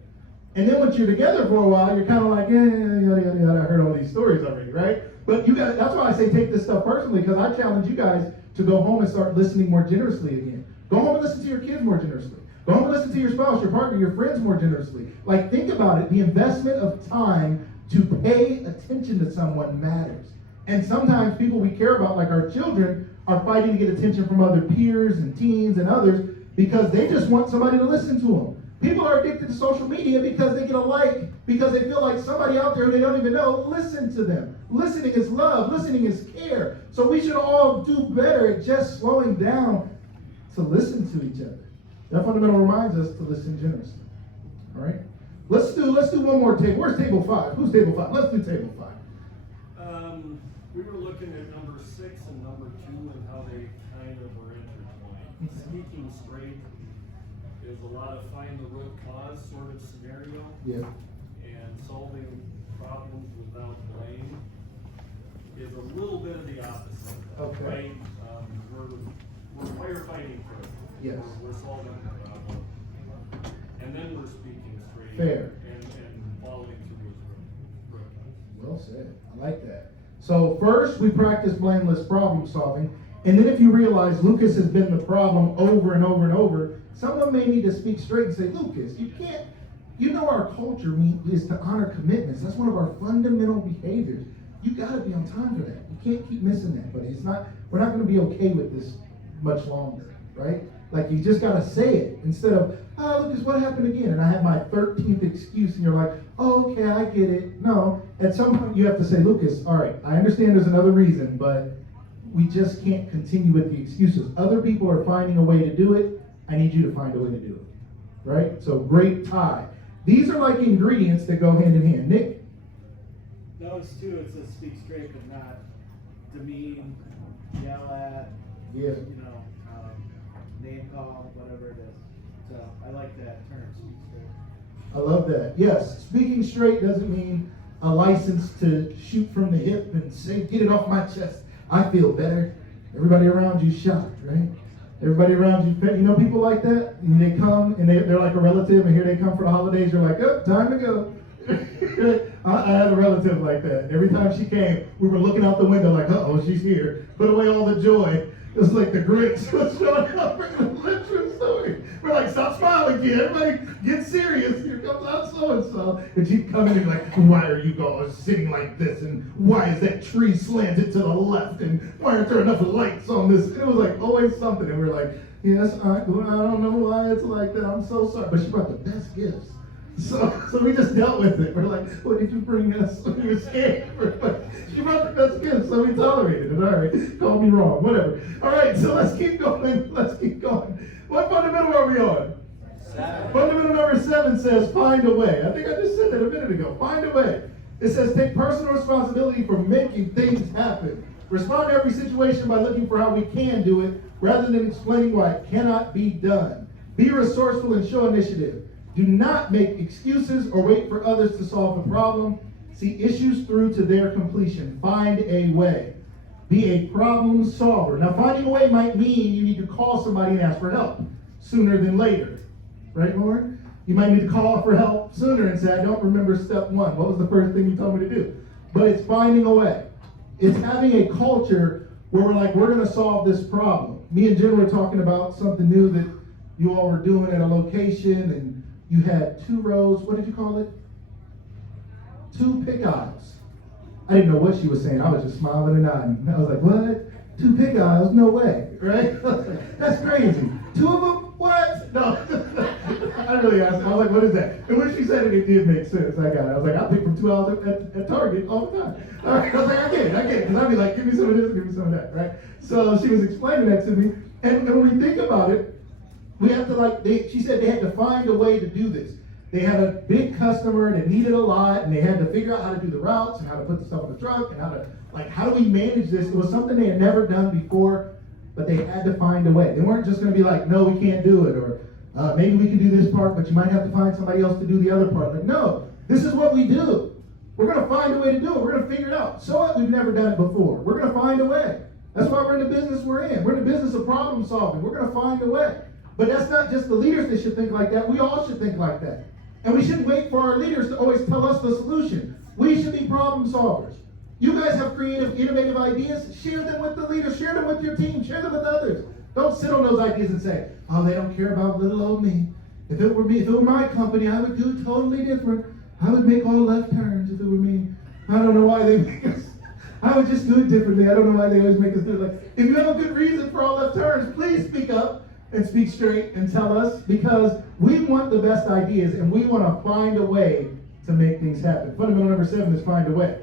And then once you're together for a while, you're kind of like, I heard all these stories already, right? But that's why I say take this stuff personally, because I challenge you guys to go home and start listening more generously again. Go home and listen to your kids more generously. Go home and listen to your spouse, your partner, your friends more generously. Like, think about it. The investment of time to pay attention to someone matters. And sometimes people we care about, like our children, are fighting to get attention from other peers and teens and others because they just want somebody to listen to them. People are addicted to social media because they get a like, because they feel like somebody out there who they don't even know listen to them. Listening is love. Listening is care. So we should all do better at just slowing down to listen to each other. That fundamental reminds us to listen generously. All right? Let's do one more table. Where's table 5? Who's table 5? Let's do table 5. We were looking at number 6 and number 2 and how they kind of were intertwined. Speaking straight is a lot of find the root cause sort of scenario. Yeah. And solving problems without blame is a little bit of the opposite. Okay. Right? We're firefighting first. Yes. We're solving the problem. And then we're speaking straight. Fair. And following through with root cause. Well said. I like that. So first, we practice blameless problem solving. And then if you realize Lucas has been the problem over and over and over, someone may need to speak straight and say, Lucas, you can't, you know our culture is to honor commitments. That's one of our fundamental behaviors. You gotta be on time for that. You can't keep missing that, buddy. We're not gonna be okay with this much longer, right? Like you just gotta say it instead of, Lucas, what happened again? And I have my 13th excuse and you're like, oh, okay, I get it. No, at some point you have to say, Lucas, all right, I understand there's another reason, but we just can't continue with the excuses. Other people are finding a way to do it. I need you to find a way to do it, right? So great tie. These are like ingredients that go hand in hand. Nick? Notice too, it says speak straight but not demean, yell at, Yeah. Name call, whatever it is. So I like that term, speak straight. I love that. Yes, speaking straight doesn't mean a license to shoot from the hip and say, get it off my chest. I feel better. Everybody around you shocked, right? Everybody around you, you know people like that? And they come and they're like a relative and here they come for the holidays. You're like, oh, time to go. I had a relative like that. Every time she came, we were looking out the window like, uh-oh, she's here. Put away all the joy. It was like the Grinch was showing up, bringing a literal story. We're like, stop smiling, kid. Everybody get serious. Here comes out so-and-so. And she'd come in and be like, why are you guys sitting like this? And why is that tree slanted to the left? And why aren't there enough lights on this? And it was like always something. And we're like, yes, I don't know why it's like that. I'm so sorry. But she brought the best gifts. So we just dealt with it. We're like, what did you bring us? We were scared. She brought the best gifts, so we tolerated it. All right, call me wrong, whatever. All right, so let's keep going. What fundamental are we on? 7. Fundamental number 7 says find a way. I think I just said that a minute ago. Find a way. It says take personal responsibility for making things happen. Respond to every situation by looking for how we can do it rather than explaining why it cannot be done. Be resourceful and show initiative. Do not make excuses or wait for others to solve the problem. See issues through to their completion. Find a way. Be a problem solver. Now, finding a way might mean you need to call somebody and ask for help sooner than later. Right, Lauren? You might need to call for help sooner and say, I don't remember step 1. What was the first thing you told me to do? But it's finding a way. It's having a culture where we're like, we're going to solve this problem. Me and Jen were talking about something new that you all were doing at a location, and you had 2 rows, what did you call it? 2 pick aisles. I didn't know what she was saying. I was just smiling and nodding. I was like, what? 2 pick aisles? No way, right? That's crazy. 2 of them? What? No. I really asked her. I was like, what is that? And when she said it, it did make sense. I got it. I was like, I pick from 2 aisles at Target all the time. All right. I was like, I get it. Because I'd be like, give me some of this, give me some of that, right? So she was explaining that to me. And when we think about it, we have to she said they had to find a way to do this. They had a big customer that needed a lot, and they had to figure out how to do the routes and how to put the stuff in the truck and how do we manage this? It was something they had never done before, but they had to find a way. They weren't just going to be like, no, we can't do it, or maybe we can do this part, but you might have to find somebody else to do the other part. Like, no, this is what we do. We're going to find a way to do it. We're going to figure it out. So what? We've never done it before. We're going to find a way. That's why we're in the business we're in. We're in the business of problem solving. We're going to find a way. But that's not just the leaders that should think like that. We all should think like that. And we shouldn't wait for our leaders to always tell us the solution. We should be problem solvers. You guys have creative, innovative ideas. Share them with the leaders. Share them with your team. Share them with others. Don't sit on those ideas and say, oh, they don't care about little old me. If it were me, if it were my company, I would do it totally different. I would make all left turns if it were me. I don't know why they make us. I would just do it differently. I don't know why they always make us do it like. If you have a good reason for all left turns, please speak up. And speak straight and tell us, because we want the best ideas and we want to find a way to make things happen. Fundamental number 7 is find a way.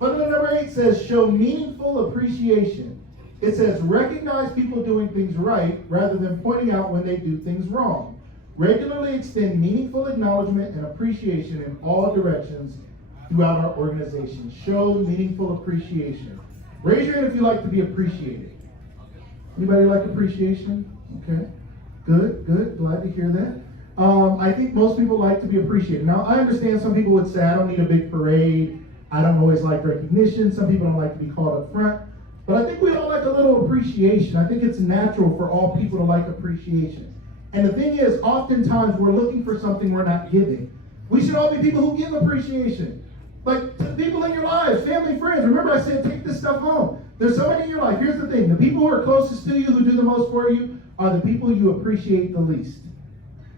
Fundamental number 8 says show meaningful appreciation. It says recognize people doing things right rather than pointing out when they do things wrong. Regularly extend meaningful acknowledgement and appreciation in all directions throughout our organization. Show meaningful appreciation. Raise your hand if you like to be appreciated. Anybody like appreciation? Okay. Good, good. Glad to hear that. I think most people like to be appreciated. Now, I understand some people would say, I don't need a big parade. I don't always like recognition. Some people don't like to be called up front. But I think we all like a little appreciation. I think it's natural for all people to like appreciation. And the thing is, oftentimes we're looking for something we're not giving. We should all be people who give appreciation. Like to the people in your lives, family, friends. Remember I said take this stuff home. There's somebody in your life. Here's the thing. The people who are closest to you, who do the most for you, are the people you appreciate the least.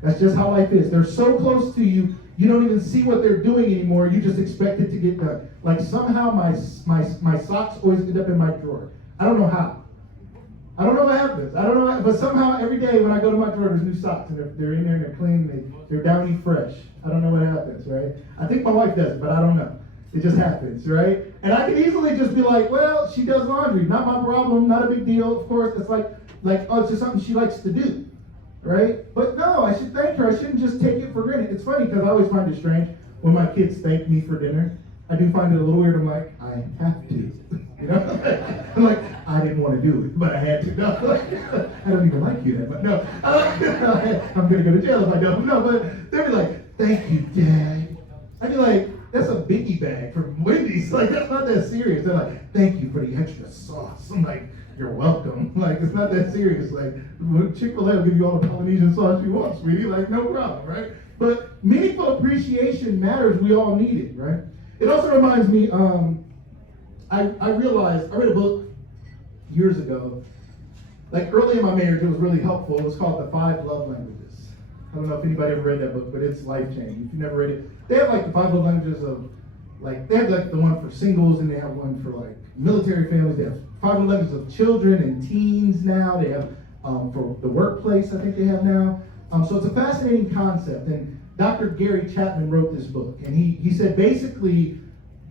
That's just how life is. They're so close to you, you don't even see what they're doing anymore. You just expect it to get done. Like somehow my socks always end up in my drawer. I don't know how. I don't know what happens. I don't know, but somehow every day when I go to my drawer, there's new socks, and they're in there and they're clean, they're downy fresh. I don't know what happens, right? I think my wife does it, but I don't know. It just happens, right? And I can easily just be like, well, she does laundry, not my problem, not a big deal. Of course, it's like oh, it's just something she likes to do, right? But no, I should thank her. I shouldn't just take it for granted. It's funny because I always find it strange when my kids thank me for dinner. I do find it a little weird. I'm like, I have to, you know? I'm like, I didn't want to do it, but I had to. No, I don't even like you, but no. I'm going to go to jail if I don't. No, but they'd be like, thank you, Dad. I'd be like, that's a biggie bag from Wendy's. Like, that's not that serious. They're like, thank you for the extra sauce. I'm like, you're welcome. Like, it's not that serious. Like, Chick-fil-A will give you all the Polynesian sauce you want, sweetie. Like, no problem, right? But meaningful appreciation matters. We all need it, right? It also reminds me, I realized, I read a book years ago, like early in my marriage, it was really helpful. It was called The 5 Love Languages. I don't know if anybody ever read that book, but it's life-changing. If you never read it, they have like the 5 love languages of, like, they have like the one for singles, and they have one for like military families. They have 5 love languages of children and teens now. They have for the workplace, I think they have now. So it's a fascinating concept. And Dr. Gary Chapman wrote this book, and he said basically,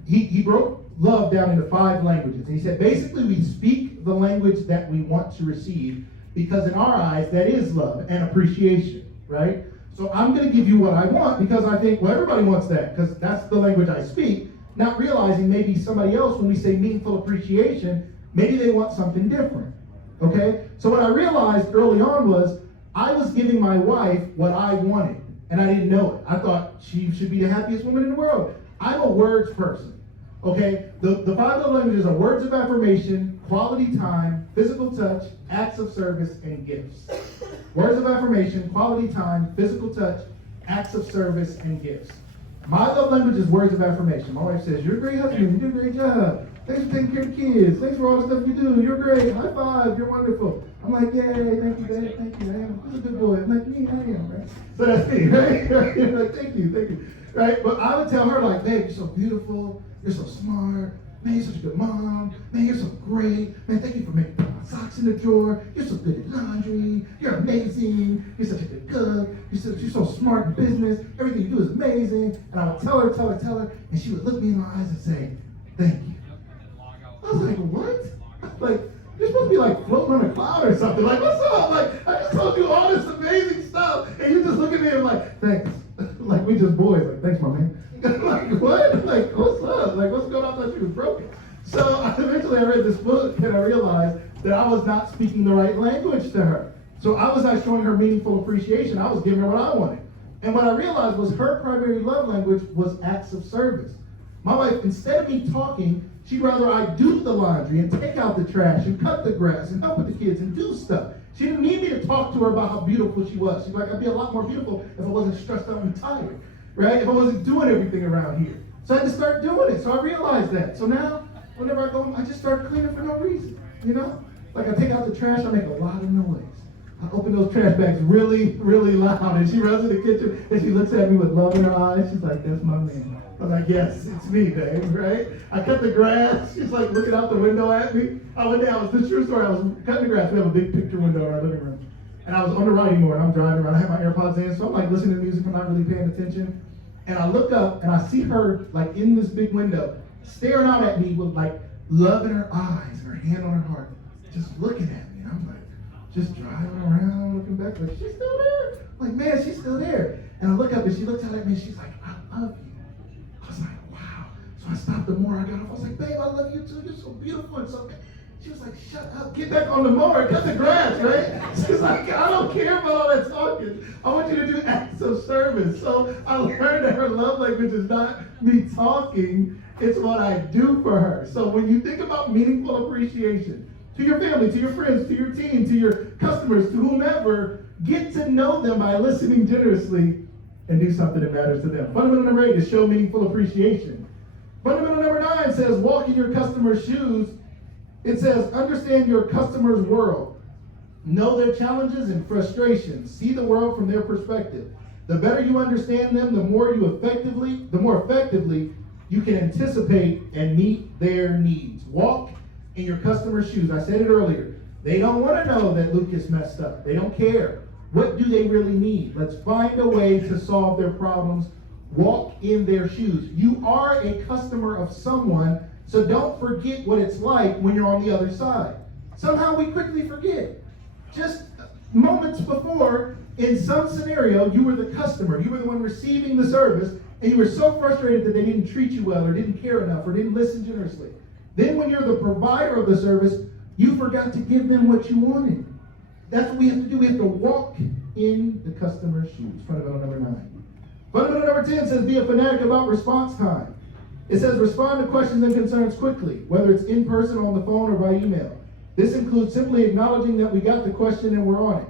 he broke love down into 5 languages. And he said basically we speak the language that we want to receive, because in our eyes that is love and appreciation, right? So I'm going to give you what I want because I think, well, everybody wants that because that's the language I speak, not realizing maybe somebody else, when we say meaningful appreciation, maybe they want something different, okay? So what I realized early on was I was giving my wife what I wanted, and I didn't know it. I thought she should be the happiest woman in the world. I'm a words person, okay? The 5 love languages are words of affirmation, quality time, physical touch, acts of service, and gifts. Words of affirmation, quality time, physical touch, acts of service, and gifts. My love language is words of affirmation. My wife says, you're a great husband, you do a great job. Thanks for taking care of the kids. Thanks for all the stuff you do. You're great. High five. You're wonderful. I'm like, yay, thank you, babe. Thank you. I am. You're a good boy. I'm like, me, I am, right? So that's me, right? Like, thank you. Right? But I would tell her, like, babe, you're so beautiful. You're so smart. Man, you're such a good mom. Man, you're so great. Man, thank you for making my socks in the drawer. You're so good at laundry. You're amazing. You're such a good cook. You're so smart in business. Everything you do is amazing. And I would tell her, and she would look me in my eyes and say, thank you. I was like, what? Like, you're supposed to be like floating on a cloud or something. Like, what's up? Like, I just told you all this amazing stuff, and you just look at me and like, thanks. Like, we just boys. Like, thanks, my man. Like, what? Like, what's up? Like, what's going on? I thought she was broken. So eventually I read this book, and I realized that I was not speaking the right language to her. So I was not showing her meaningful appreciation. I was giving her what I wanted. And what I realized was her primary love language was acts of service. My wife, instead of me talking, she'd rather I do the laundry and take out the trash and cut the grass and help with the kids and do stuff. She didn't need me to talk to her about how beautiful she was. She's like, I'd be a lot more beautiful if I wasn't stressed out and tired, right? If I wasn't doing everything around here. So I had to start doing it. So I realized that. So now, whenever I go, I just start cleaning for no reason, you know? Like I take out the trash, I make a lot of noise. I open those trash bags really, really loud, and she runs in the kitchen, and she looks at me with love in her eyes. She's like, that's my man. I'm like, yes, it's me, babe, right? I cut the grass. She's like looking out the window at me. One day, this true story, I was cutting the grass. We have a big picture window in our living room. And I was on the riding board, and I'm driving around. I have my AirPods in, so I'm like listening to music. I'm not really paying attention. And I look up, and I see her like in this big window, staring out at me with like love in her eyes and her hand on her heart, just looking at me. And I'm like, just driving around, looking back, like, she's still there. I'm like, man, she's still there. And I look up and she looks out at me and she's like, I love you. I was like, wow. So I stopped the mower. I got off. I was like, babe, I love you too. You're so beautiful and so. She was like, shut up. Get back on the mower. Cut the grass, right? She's like, I don't care about all that talking. I want you to do acts of service. So I learned that her love language is not me talking. It's what I do for her. So when you think about meaningful appreciation to your family, to your friends, to your team, to your customers, to whomever, get to know them by listening generously and do something that matters to them. Fundamental number 8 is show meaningful appreciation. Fundamental number 9 says walk in your customer's shoes. It says understand your customer's world. Know their challenges and frustrations. See the world from their perspective. The better you understand them, the more effectively you can anticipate and meet their needs. Walk in your customer's shoes. I said it earlier. They don't want to know that Lucas messed up. They don't care. What do they really need? Let's find a way to solve their problems. Walk in their shoes. You are a customer of someone, so don't forget what it's like when you're on the other side. Somehow we quickly forget. Just moments before, in some scenario, you were the customer. You were the one receiving the service, and you were so frustrated that they didn't treat you well or didn't care enough or didn't listen generously. Then when you're the provider of the service, you forgot to give them what you wanted. That's what we have to do. We have to walk in the customer's shoes. Fundamental number 9. Fundamental number 10 says be a fanatic about response time. It says respond to questions and concerns quickly, whether it's in person, on the phone, or by email. This includes simply acknowledging that we got the question and we're on it,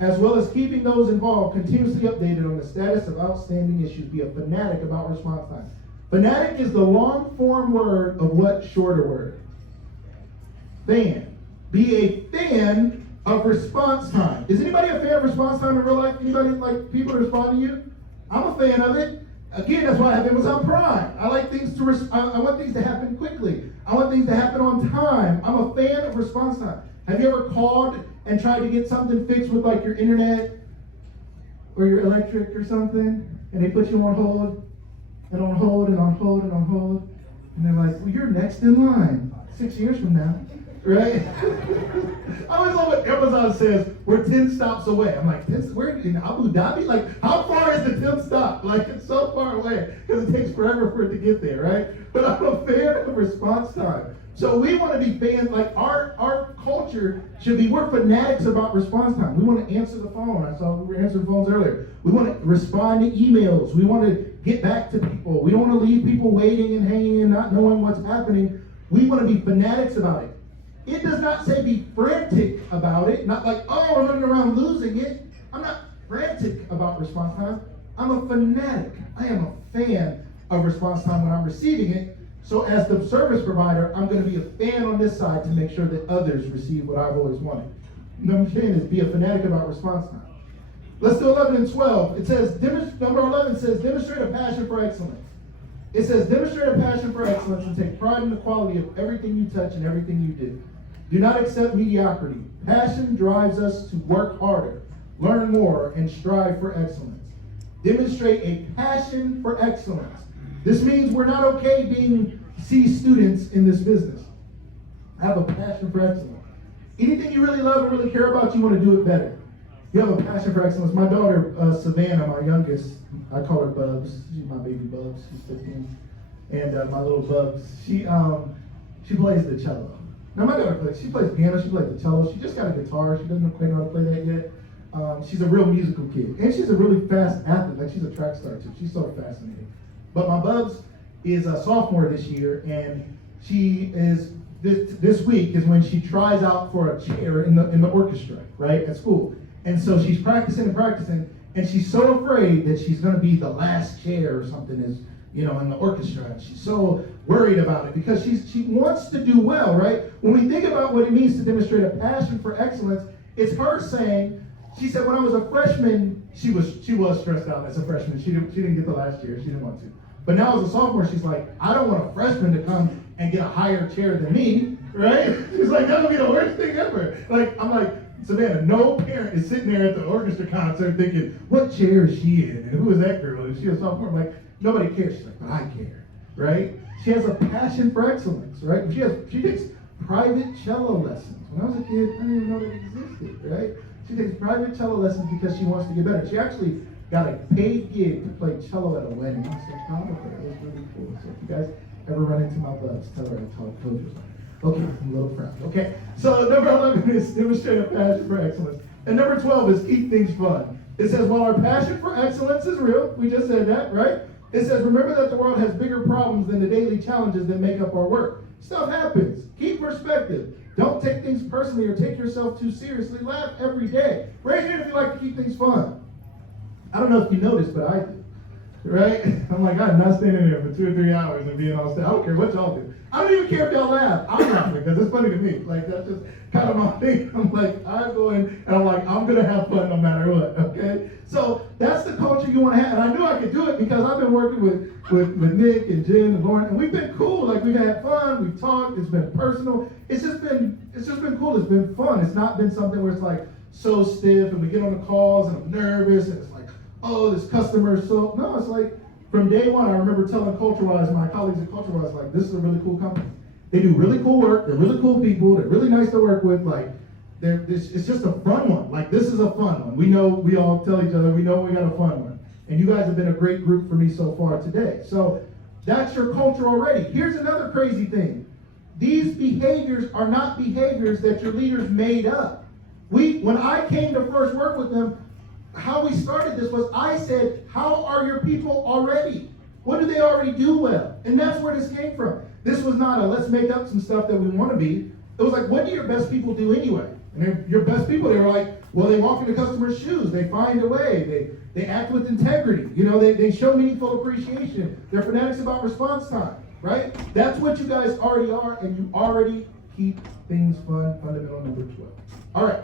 as well as keeping those involved continuously updated on the status of outstanding issues. Be a fanatic about response time. Fanatic is the long form word of what shorter word? Fan. Be a fan of response time. Is anybody a fan of response time in real life? Anybody like people to respond to you? I'm a fan of it. Again, that's why I have Amazon Prime. I like things to, I want things to happen quickly. I want things to happen on time. I'm a fan of response time. Have you ever called and tried to get something fixed with like your internet or your electric or something, and they put you on hold, and on hold, and on hold, and on hold, and they're like, well, you're next in line 6 years from now, right? I always love what Amazon says, we're 10 stops away. I'm like, we're in Abu Dhabi? Like, how far is the 10th stop? Like, it's so far away, because it takes forever for it to get there, right? But I'm a fan of response time. So we want to be fans, like our culture should be, we're fanatics about response time. We want to answer the phone. I saw we were answering phones earlier. We want to respond to emails. We want to get back to people. We don't want to leave people waiting and hanging and not knowing what's happening. We want to be fanatics about it. It does not say be frantic about it, not like, oh, we're running around losing it. I'm not frantic about response time. I'm a fanatic. I am a fan of response time when I'm receiving it. So as the service provider, I'm going to be a fan on this side to make sure that others receive what I've always wanted. Number 10 is be a fanatic about response time. Let's do 11 and 12. It says, number 11 says, demonstrate a passion for excellence. It says, demonstrate a passion for excellence and take pride in the quality of everything you touch and everything you do. Do not accept mediocrity. Passion drives us to work harder, learn more, and strive for excellence. Demonstrate a passion for excellence. This means we're not okay being C students in this business. Have a passion for excellence. Anything you really love and really care about, you want to do it better. You have a passion for excellence. My daughter, Savannah, my youngest, I call her Bubs. She's my baby Bubs. She's 15. And my little Bubs, she plays the cello. Now my daughter she plays piano, she plays the cello. She just got a guitar. She doesn't quite know how to play that yet. She's a real musical kid. And she's a really fast athlete. Like she's a track star too. She's so fascinating. But my Bubs is a sophomore this year, and she is this week is when she tries out for a chair in the orchestra, right, at school. And so she's practicing, and she's so afraid that she's going to be the last chair or something in the orchestra. And she's so worried about it because she wants to do well, right? When we think about what it means to demonstrate a passion for excellence, it's her saying, she said, when I was a freshman, she was stressed out as a freshman. She didn't get the last chair. She didn't want to. But now as a sophomore, she's like, I don't want a freshman to come and get a higher chair than me, right? She's like, that would be the worst thing ever. I'm like, Savannah, no parent is sitting there at the orchestra concert thinking, what chair is she in? And who is that girl? Is she a sophomore? I'm like, nobody cares. She's like, but I care, right? She has a passion for excellence, right? She takes private cello lessons. When I was a kid, I didn't even know that existed, right? She takes private cello lessons because she wants to get better. She actually got a paid gig to play cello at a wedding. I was like, oh, okay, that was really cool. So if you guys ever run into my buds, tell her I told you something. Okay, I'm a little proud. Okay, so number 11 is demonstrate a passion for excellence. And number 12 is keep things fun. It says, while our passion for excellence is real, we just said that, right? It says, remember that the world has bigger problems than the daily challenges that make up our work. Stuff happens. Keep perspective. Don't take things personally or take yourself too seriously. Laugh every day. Raise your hand if you like to keep things fun. I don't know if you noticed, but I do. Right? I'm like, I'm not standing there for 2 or 3 hours and being all set. I don't care what y'all do. I don't even care if y'all laugh. I'm laughing because it's funny to me. Like, that's just kind of my thing. I'm like, I go in and I'm like, I'm going to have fun no matter what. Okay? So that's the culture you want to have. And I knew I could do it because I've been working with Nick and Jen and Lauren, and we've been cool. Like, we've had fun. We've talked. It's been personal. It's just been cool. It's been fun. It's not been something where it's like so stiff and we get on the calls and I'm nervous and it's like, oh, this customer is so. No, it's like, from day one, I remember telling CultureWise, my colleagues at CultureWise, like, this is a really cool company. They do really cool work. They're really cool people. They're really nice to work with. Like, it's just a fun one. Like, this is a fun one. We know, we all tell each other, we know we got a fun one. And you guys have been a great group for me so far today. So that's your culture already. Here's another crazy thing. These behaviors are not behaviors that your leaders made up. When I came to first work with them, how we started this was I said, how are your people already? What do they already do well? And that's where this came from. This was not a let's make up some stuff that we want to be. It was like, what do your best people do anyway? And your best people, they were like, well, they walk into customers' shoes. They find a way. They act with integrity. You know, they show meaningful appreciation. They're fanatics about response time, right? That's what you guys already are, and you already keep things fun. Fundamental number 12. All right.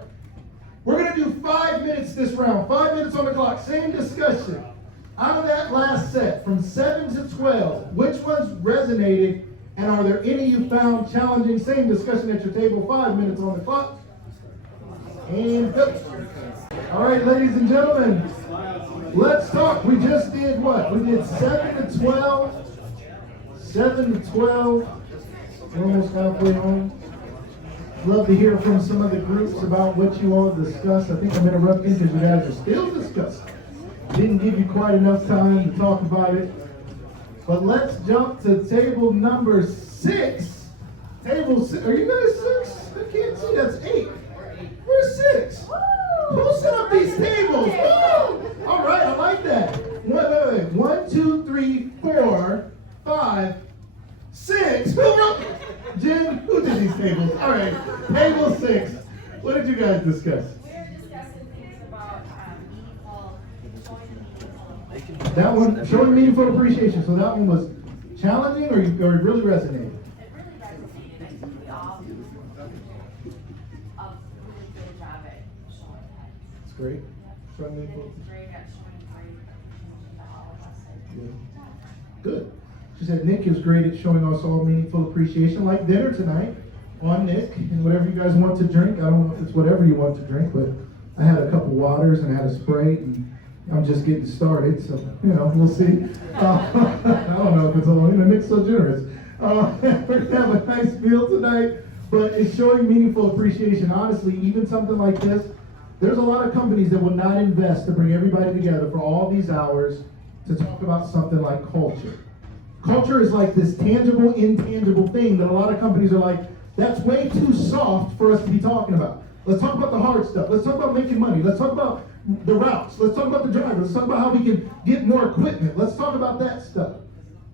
We're going to do 5 minutes this round. 5 minutes on the clock. Same discussion. Out of that last set, from 7 to 12, which ones resonated, and are there any you found challenging? Same discussion at your table. 5 minutes on the clock. And go. All right, ladies and gentlemen, let's talk. We just did what? We did 7 to 12. 7 to 12. We're almost halfway home. Love to hear from some of the groups about what you all discussed. I think I'm interrupting because you guys are still discussing. Didn't give you quite enough time to talk about it. But let's jump to table number 6. Table 6. Are you guys 6? I can't see. That's 8. We're 6. Who set up these tables? Woo! All right, I like that. Wait. 1, 2, 3, 4, 5, 6. Who wrote? Jen, who did these tables? All right, table 6. What did you guys discuss? We were discussing things about meaningful. That one, showing meaningful appreciation. So that one was challenging, or it really resonated? It really resonated. I think we all do a really good job at showing that. It's great. Showing And meaningful. it's great at showing great appreciation to all of us. Good. She said Nick is great at showing us all meaningful appreciation, like dinner tonight on Nick, and whatever you guys want to drink. I don't know if it's whatever you want to drink, but I had a couple waters and I had a Sprite, and I'm just getting started, so, we'll see. I don't know if it's all, Nick's so generous. We're going to have a nice meal tonight, but it's showing meaningful appreciation. Honestly, even something like this, there's a lot of companies that will not invest to bring everybody together for all these hours to talk about something like culture. Culture is like this tangible, intangible thing that a lot of companies are like, that's way too soft for us to be talking about. Let's talk about the hard stuff. Let's talk about making money. Let's talk about the routes. Let's talk about the drivers. Let's talk about how we can get more equipment. Let's talk about that stuff.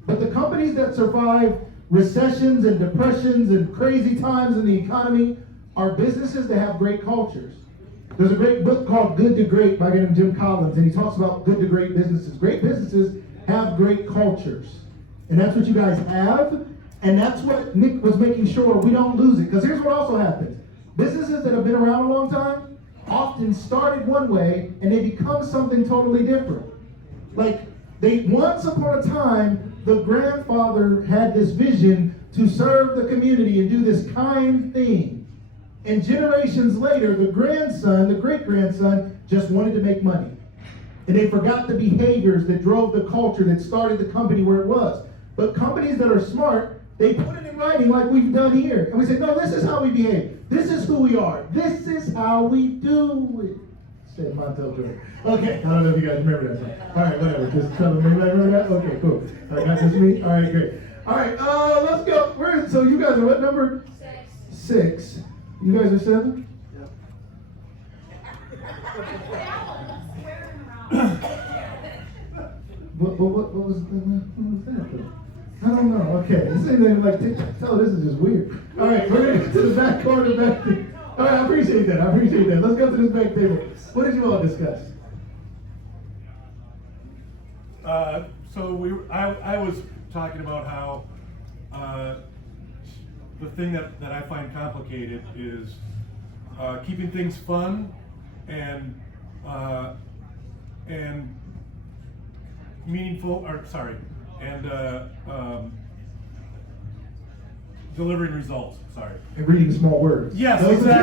But the companies that survive recessions and depressions and crazy times in the economy are businesses that have great cultures. There's a great book called Good to Great by a guy named Jim Collins, and he talks about good to great businesses. Great businesses have great cultures. And that's what you guys have, and that's what Nick was making sure we don't lose it. Because here's what also happens. Businesses that have been around a long time often started one way, and they become something totally different. Like, once upon a time, the grandfather had this vision to serve the community and do this kind thing. And generations later, the grandson, the great-grandson, just wanted to make money. And they forgot the behaviors that drove the culture that started the company where it was. But companies that are smart, they put it in rewriting like we've done here. And we say, no, this is how we behave. This is who we are. This is how we do it. Said Montel Jordan. Okay, I don't know if you guys remember that song. All right, whatever. Just tell them, maybe I remember that? Okay, cool. All right, not just me? All right, great. All right, let's go. So you guys are what number? 6. You guys are 7? What was that though? I don't know. Okay, this ain't even like tic-tac-toe. This is just weird. All right, we're gonna get to the back corner back. All right, I appreciate that. Let's go to this back table. What did you all discuss? I was talking about how the thing that I find complicated is keeping things fun and meaningful, delivering results. Sorry. And reading small words. Yes, Those are-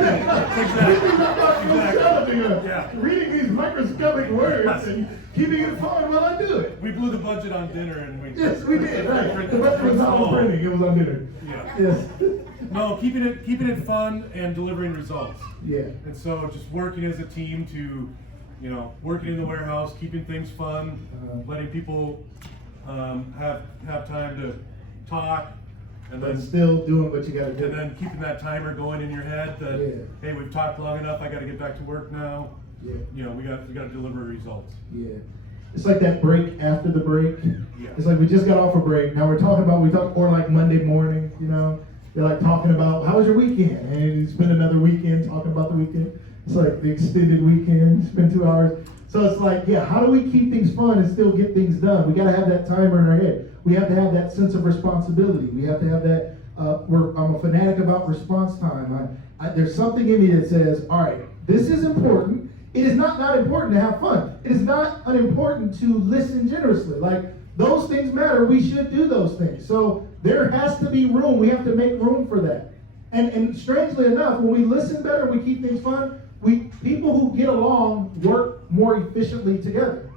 exactly. Yeah. Reading these microscopic words and keeping it fun while I do it. We blew the budget on dinner and we. Yes, we did. Right. The budget was not on printing; it was on dinner. Yeah. Yes. No, keeping it fun and delivering results. Yeah. And so just working as a team to, working in the warehouse, keeping things fun, letting people have time to talk, and But then still doing what you got to do. and then keeping that timer going in your head that hey, we've talked long enough. I got to get back to work now. Yeah. We got to deliver results. Yeah. It's like that break after the break. Yeah. It's like we just got off a break. Now we talk more like Monday morning, They're like talking about, how was your weekend? And you spend another weekend talking about the weekend. It's like the extended weekend, you spend 2 hours. So it's like, how do we keep things fun and still get things done? We got to have that timer in our head. We have to have that sense of responsibility. We have to have that, I'm a fanatic about response time. There's something in me that says, all right, this is important. It is not important to have fun. It is not unimportant to listen generously. Like, those things matter. We should do those things. So there has to be room. We have to make room for that. And strangely enough, when we listen better, we keep things fun, people who get along work more efficiently together.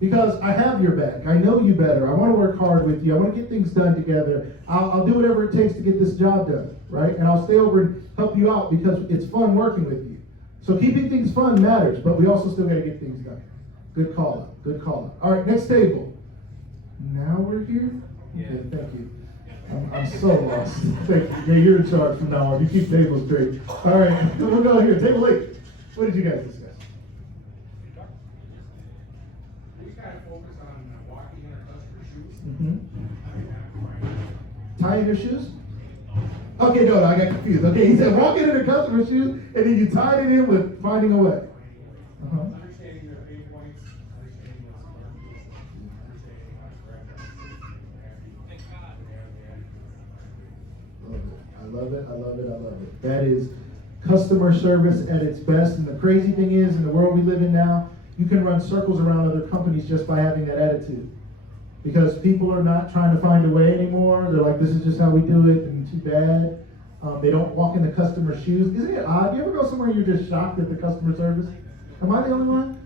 Because I have your back. I know you better. I want to work hard with you. I want to get things done together. I'll do whatever it takes to get this job done, right? And I'll stay over and help you out because it's fun working with you. So keeping things fun matters, but we also still got to get things done. Good call out. Good call out. All right, next table. Now we're here? Okay, thank you. I'm so lost. Thank you. Yeah, you're in charge from now on. You keep tables straight. All right, we'll go here. Table 8. What did you guys discuss? We kind of focus on walking in our customer's shoes. Tying your shoes? Okay, no, I got confused. Okay, he said walk into the customer's shoes, and then you tied it in with finding a way. Understanding their pain points, understanding what's important, understanding how to correct them. I love it. That is customer service at its best. And the crazy thing is, in the world we live in now, you can run circles around other companies just by having that attitude. Because people are not trying to find a way anymore. They're like, this is just how we do it, and too bad. They don't walk in the customer's shoes. Isn't it odd? You ever go somewhere and you're just shocked at the customer service? Am I the only one?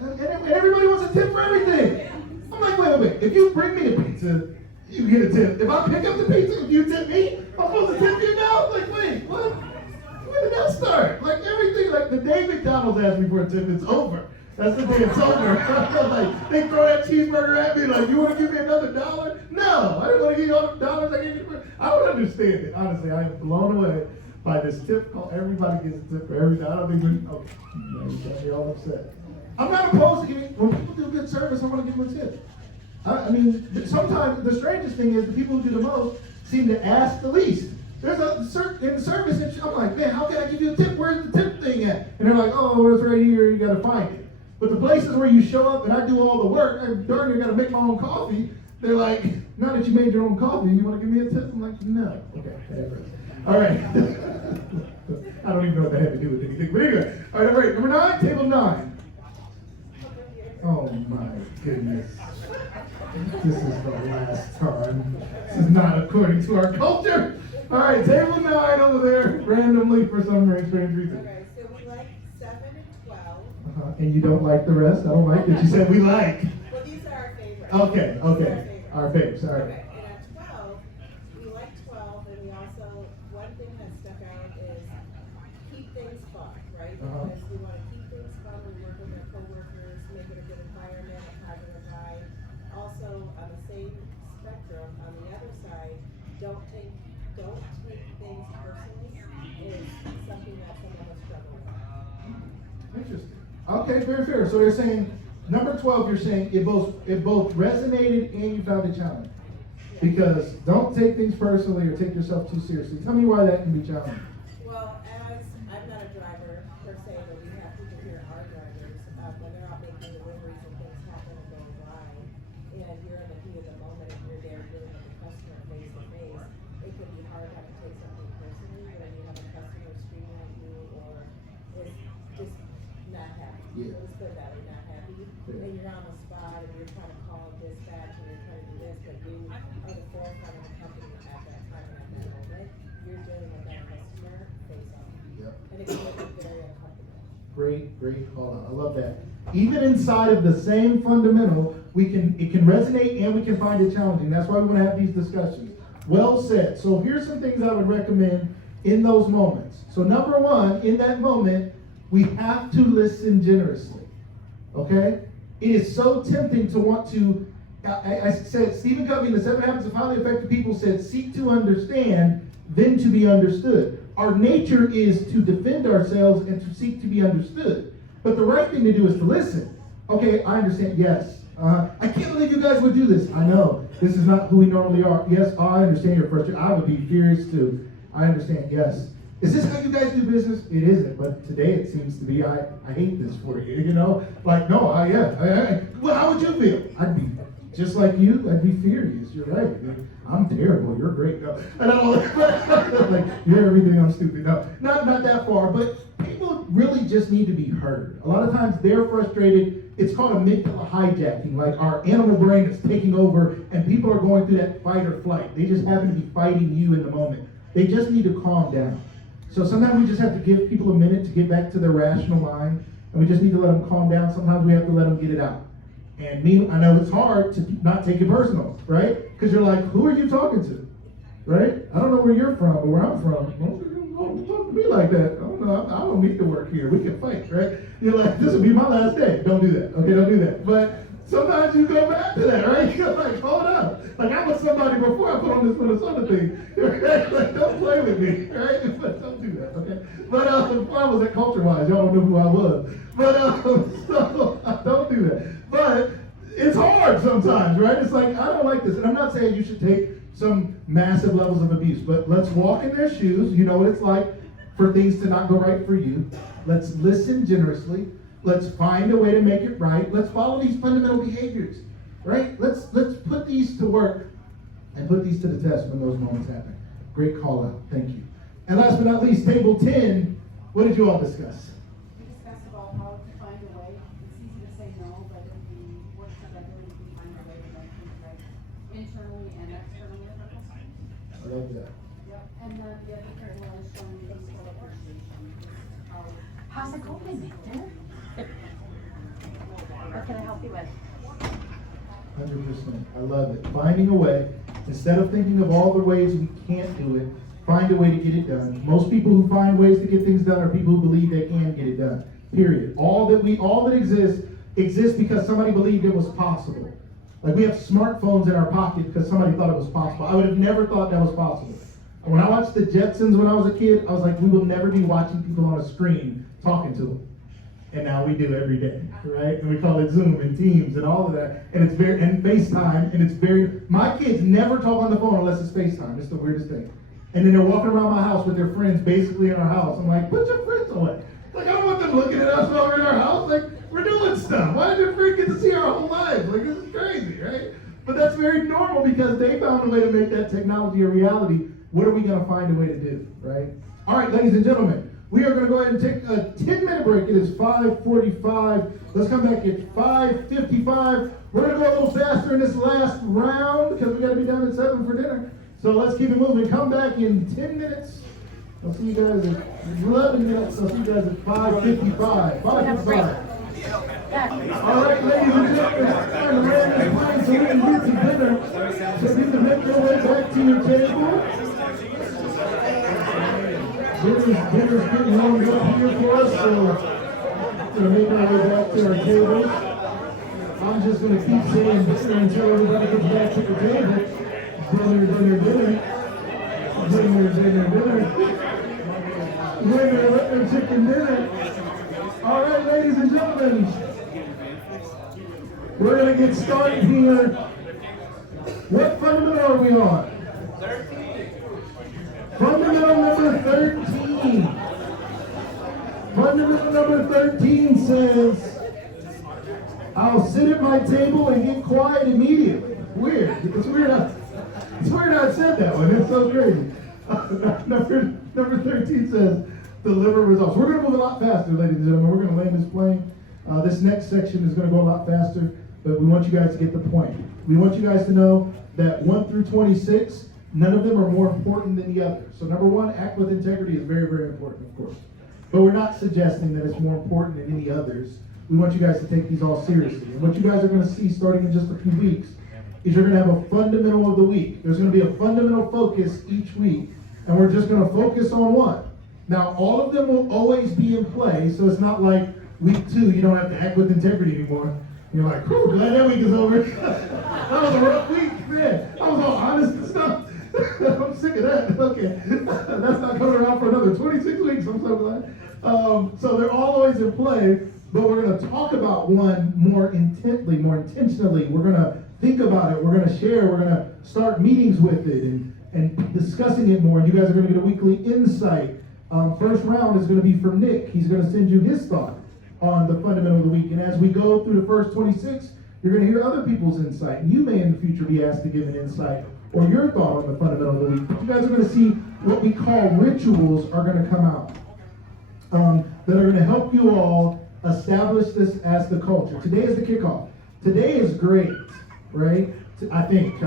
And everybody wants a tip for everything. I'm like, wait. If you bring me a pizza, you get a tip. If I pick up the pizza, if you tip me, I'm supposed to tip you now? Like, wait, what? When did that start? Like, everything, like the day McDonald's asked me for a tip, it's over. That's the day it's over. Like, they throw that cheeseburger at me, like, you want to give me another $1? No, I didn't want to give you all the dollars I gave you. I don't understand it. Honestly, I am blown away by this tip call. Everybody gets a tip for everything. I don't think you got me all upset. I'm not opposed to giving, when people do good service, I want to give them a tip. I mean, sometimes the strangest thing is the people who do the most seem to ask the least. There's a in the service, and I'm like, man, how can I give you a tip? Where's the tip thing at? And they're like, oh, it's right here. You got to find it. But the places where you show up and I do all the work, I darn near got to make my own coffee. They're like, now that you made your own coffee, you want to give me a tip? I'm like, no. Okay, whatever. All right. I don't even know what that had to do with anything. But anyway, all right, number 9, table 9. Oh my goodness. This is the last time. This is not according to our culture. All right, table 9 over there, randomly for some very strange reason. Okay, so we like 7 and 12. And you don't like the rest? I don't like that you said we like. Well, these are our favorites. Okay. These are our favorites. Our faves, all right. Okay, and at 12, we like 12 fun, right? Uh-huh. Because we wanna keep things fun, we work with our coworkers, make it a good environment, a positive vibe. Also, on the same spectrum, on the other side, don't take things personally is something that some of us struggle with. Interesting. Okay, very fair. So they're saying, number 12, you're saying it both resonated and you found it challenging. Because don't take things personally or take yourself too seriously. Tell me why that can be challenging. Well, as I'm not a driver per se, but we have people here are drivers, when they're out making deliveries and things happen and go by, and you're in the heat of the moment and you're there dealing with the customer face to face, it can be hard not to take something personally when you have a customer screaming at you or is just not happy. Yeah. Let's put it that way, not happy. Yeah. And you're on the spot and you're trying to call dispatch and you're trying to do this, but you are the forefront of the company at that time and at that moment. You're dealing with that customer face on. Yep. And it can make it very uncomfortable. Great call out. I love that. Even inside of the same fundamental, it can resonate and we can find it challenging. That's why we want to have these discussions. Well said. So here's some things I would recommend in those moments. So number one, in that moment, we have to listen generously. Okay? It is so tempting to want to, I said, Stephen Covey in the 7 Habits of Highly Effective People said, seek to understand, then to be understood. Our nature is to defend ourselves and to seek to be understood. But the right thing to do is to listen. Okay, I understand, yes. I can't believe you guys would do this. I know, this is not who we normally are. Yes, I understand your frustration. I would be furious too. I understand, yes. Is this how you guys do business? It isn't, but today it seems to be. I hate this for you, you know? Like, no, well, how would you feel? I'd be just like you. I'd be furious. You're right. I'm terrible. You're great. No, and I don't like you're everything. I'm stupid. No, not that far. But people really just need to be heard. A lot of times they're frustrated. It's called amygdala hijacking. Like our animal brain is taking over, and people are going through that fight or flight. They just happen to be fighting you in the moment. They just need to calm down. So sometimes we just have to give people a minute to get back to their rational mind, and we just need to let them calm down. Sometimes we have to let them get it out. And I know it's hard to not take it personal, right? Because you're like, who are you talking to, right? I don't know where you're from, but where I'm from, don't talk to me like that. I don't need to work here. We can fight, right? You're like, this will be my last day. Don't do that, okay? Don't do that. But sometimes you go back to that, right? You're like, hold up. Like I was somebody before I put on this Minnesota thing. Right? Like, don't play with me, right? But don't do that, okay? But before I was at CultureWise, y'all don't know who I was. But so don't do that. But it's hard sometimes, right? It's like, I don't like this. And I'm not saying you should take some massive levels of abuse, but let's walk in their shoes. You know what it's like for things to not go right for you. Let's listen generously. Let's find a way to make it right. Let's follow these fundamental behaviors, right? Let's put these to work and put these to the test when those moments happen. Great call out. Thank you. And last but not least, table 10, what did you all discuss? We discussed about how to find a way. It's easy to say no, but if we work together, we can find a way to make things right internally and externally with our customers. I love that. Yep. And then the other thing was showing useful appreciation. How's it going, Victor? What can I help you with? 100%. I love it. Finding a way, instead of thinking of all the ways we can't do it, find a way to get it done. Most people who find ways to get things done are people who believe they can get it done. Period. All that exists because somebody believed it was possible. Like we have smartphones in our pocket because somebody thought it was possible. I would have never thought that was possible. And when I watched the Jetsons when I was a kid, I was like, we will never be watching people on a screen talking to them. And now we do every day, right? And we call it Zoom and Teams and all of that. And it's and FaceTime, and my kids never talk on the phone unless it's FaceTime. It's the weirdest thing. And then they're walking around my house with their friends basically in our house. I'm like, put your friends away. Like, I don't want them looking at us while we're in our house. Like, we're doing stuff. Why did your friend get to see our whole lives? Like, this is crazy, right? But that's very normal because they found a way to make that technology a reality. What are we going to find a way to do, right? All right, ladies and gentlemen. We are going to go ahead and take a 10-minute break. It is 5:45. Let's come back at 5:55. We're going to go a little faster in this last round because we got to be done at 7 for dinner. So let's keep it moving. Come back in 10 minutes. I'll see you guys at 11 minutes. I'll see you guys at 5:55. 5:55. All right, ladies and gentlemen, it's time to land this plane so we can do some dinner. So you can make your way back to your table. Dinner's getting warmed up here for us. gonna make our way back to our tables. I'm just gonna keep saying dinner until everybody gets back to the table. Dinner, dinner, dinner. Dinner, dinner, dinner. Winner, winner, chicken dinner. All right, ladies and gentlemen, we're gonna get started here. What fundamental are we on? 13. Fundamental number 13. Fundamental number 13 says, I'll sit at my table and get quiet immediately. Weird. It's weird I said that one. It's so crazy. Number 13 says, deliver results. We're going to move a lot faster, ladies and gentlemen. We're going to land this plane. This next section is going to go a lot faster, but we want you guys to get the point. We want you guys to know that 1 through 26, none of them are more important than the other. So number 1, act with integrity is very, very important, of course. But we're not suggesting that it's more important than any others. We want you guys to take these all seriously. And what you guys are going to see starting in just a few weeks is you're going to have a fundamental of the week. There's going to be a fundamental focus each week, and we're just going to focus on one. Now, all of them will always be in play, so it's not like week 2, you don't have to act with integrity anymore. You're like, whew, glad that week is over. That was a rough week, man. I was all honest and stuff. I'm sick of that. Okay. That's not coming around for another 26 weeks. I'm so glad. So they're always in play, but we're going to talk about one more intently, more intentionally. We're going to think about it. We're going to share. We're going to start meetings with it and discussing it more. And you guys are going to get a weekly insight. First round is going to be from Nick. He's going to send you his thought on the fundamental of the week. And as we go through the first 26, you're going to hear other people's insight. And you may in the future be asked to give an insight or your thought on the fundamental of the week. But you guys are going to see what we call rituals are going to come out that are going to help you all establish this as the culture. Today is the kickoff. Today is great, right? I think,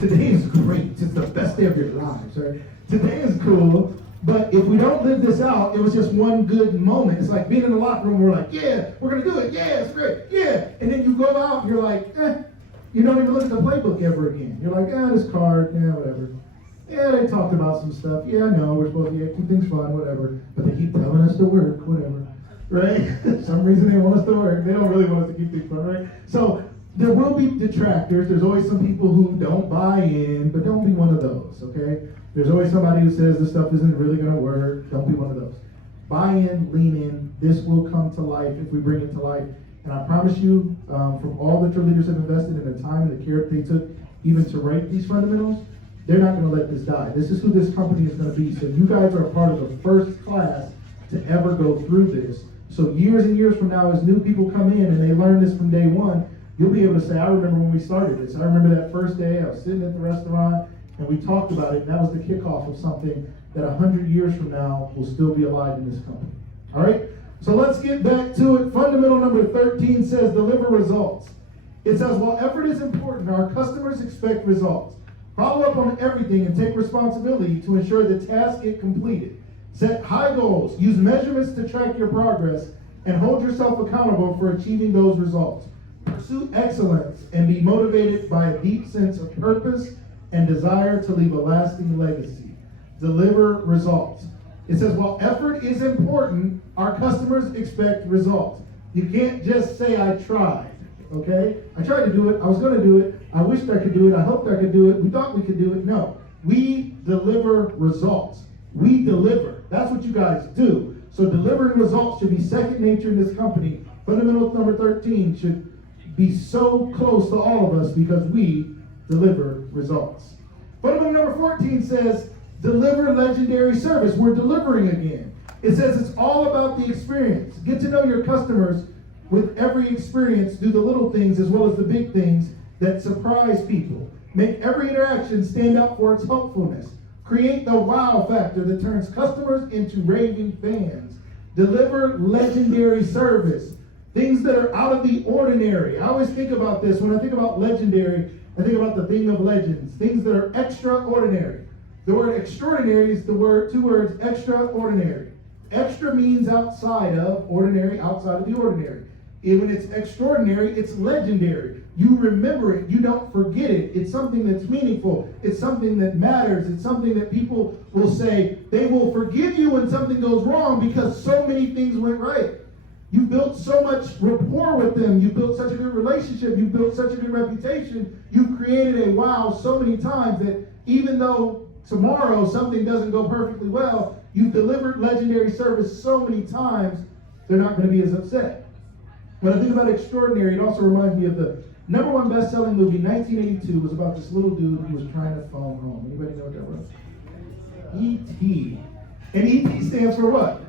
today is great. It's the best day of your lives, right? Today is cool, but if we don't live this out, it was just one good moment. It's like being in the locker room, we're like, yeah, we're going to do it. Yeah, it's great. Yeah. And then you go out and you're like, you don't even look at the playbook ever again. You're like, this card, whatever. Yeah, they talked about some stuff. Yeah, I know, we're supposed to keep things fun, whatever. But they keep telling us to work, whatever. Right? For some reason they want us to work. They don't really want us to keep things fun, right? So there will be detractors. There's always some people who don't buy in, but don't be one of those, okay? There's always somebody who says this stuff isn't really going to work. Don't be one of those. Buy in, lean in. This will come to life if we bring it to life. And I promise you, from all that your leaders have invested in the time and the care that they took even to write these fundamentals, they're not going to let this die. This is who this company is going to be. So you guys are a part of the first class to ever go through this. So years and years from now, as new people come in and they learn this from day one, you'll be able to say, I remember when we started this. I remember that first day, I was sitting at the restaurant, and we talked about it, and that was the kickoff of something that 100 years from now will still be alive in this company. All right? So let's get back to it. Fundamental number 13 says deliver results. It says, while effort is important, our customers expect results. Follow up on everything and take responsibility to ensure the tasks get completed. Set high goals, use measurements to track your progress, and hold yourself accountable for achieving those results. Pursue excellence and be motivated by a deep sense of purpose and desire to leave a lasting legacy. Deliver results. It says, while effort is important, our customers expect results. You can't just say, I tried, okay? I tried to do it. I was going to do it. I wished I could do it. I hoped I could do it. We thought we could do it. No. We deliver results. We deliver. That's what you guys do. So delivering results should be second nature in this company. Fundamental number 13 should be so close to all of us because we deliver results. Fundamental number 14 says, deliver legendary service. We're delivering again. It says it's all about the experience. Get to know your customers with every experience. Do the little things as well as the big things that surprise people. Make every interaction stand out for its helpfulness. Create the wow factor that turns customers into raving fans. Deliver legendary service. Things that are out of the ordinary. I always think about this. When I think about legendary, I think about the thing of legends. Things that are extraordinary. The word extraordinary is the word, 2 words, extraordinary. Extra means outside of, ordinary, outside of the ordinary. And when it's extraordinary, it's legendary. you remember it, you don't forget it. It's something that's meaningful, it's something that matters, it's something that people will say, they will forgive you when something goes wrong because so many things went right. You built so much rapport with them, you built such a good relationship, you built such a good reputation, you created a wow so many times that even though tomorrow something doesn't go perfectly well, you've delivered legendary service so many times, they're not going to be as upset. When I think about extraordinary, it also reminds me of the #1 best-selling movie, 1982, was about this little dude who was trying to phone home. Anybody know what that was? E.T. And E.T. stands for what?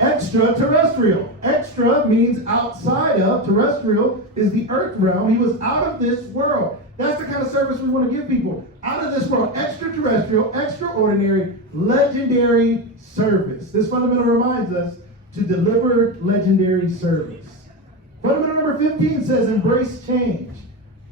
Extraterrestrial. Extra means outside of. Terrestrial is the earth realm. He was out of this world. That's the kind of service we want to give people. Out of this world. Extraterrestrial, extraordinary, legendary service. This fundamental reminds us to deliver legendary service. Fundamental number 15 says embrace change.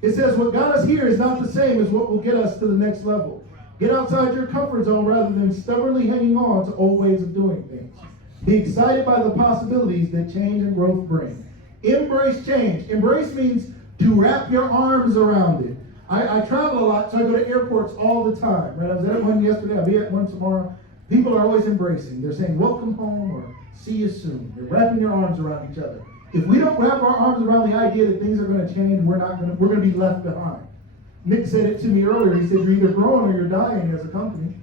It says what got us here is not the same as what will get us to the next level. Get outside your comfort zone rather than stubbornly hanging on to old ways of doing things. Be excited by the possibilities that change and growth bring. Embrace change. Embrace means to wrap your arms around it. I travel a lot, so I go to airports all the time. Right? I was at one yesterday, I'll be at one tomorrow. People are always embracing. They're saying welcome home or see you soon. They're wrapping your arms around each other. If we don't wrap our arms around the idea that things are going to change, we're going to be left behind. Nick said it to me earlier. He said you're either growing or you're dying as a company.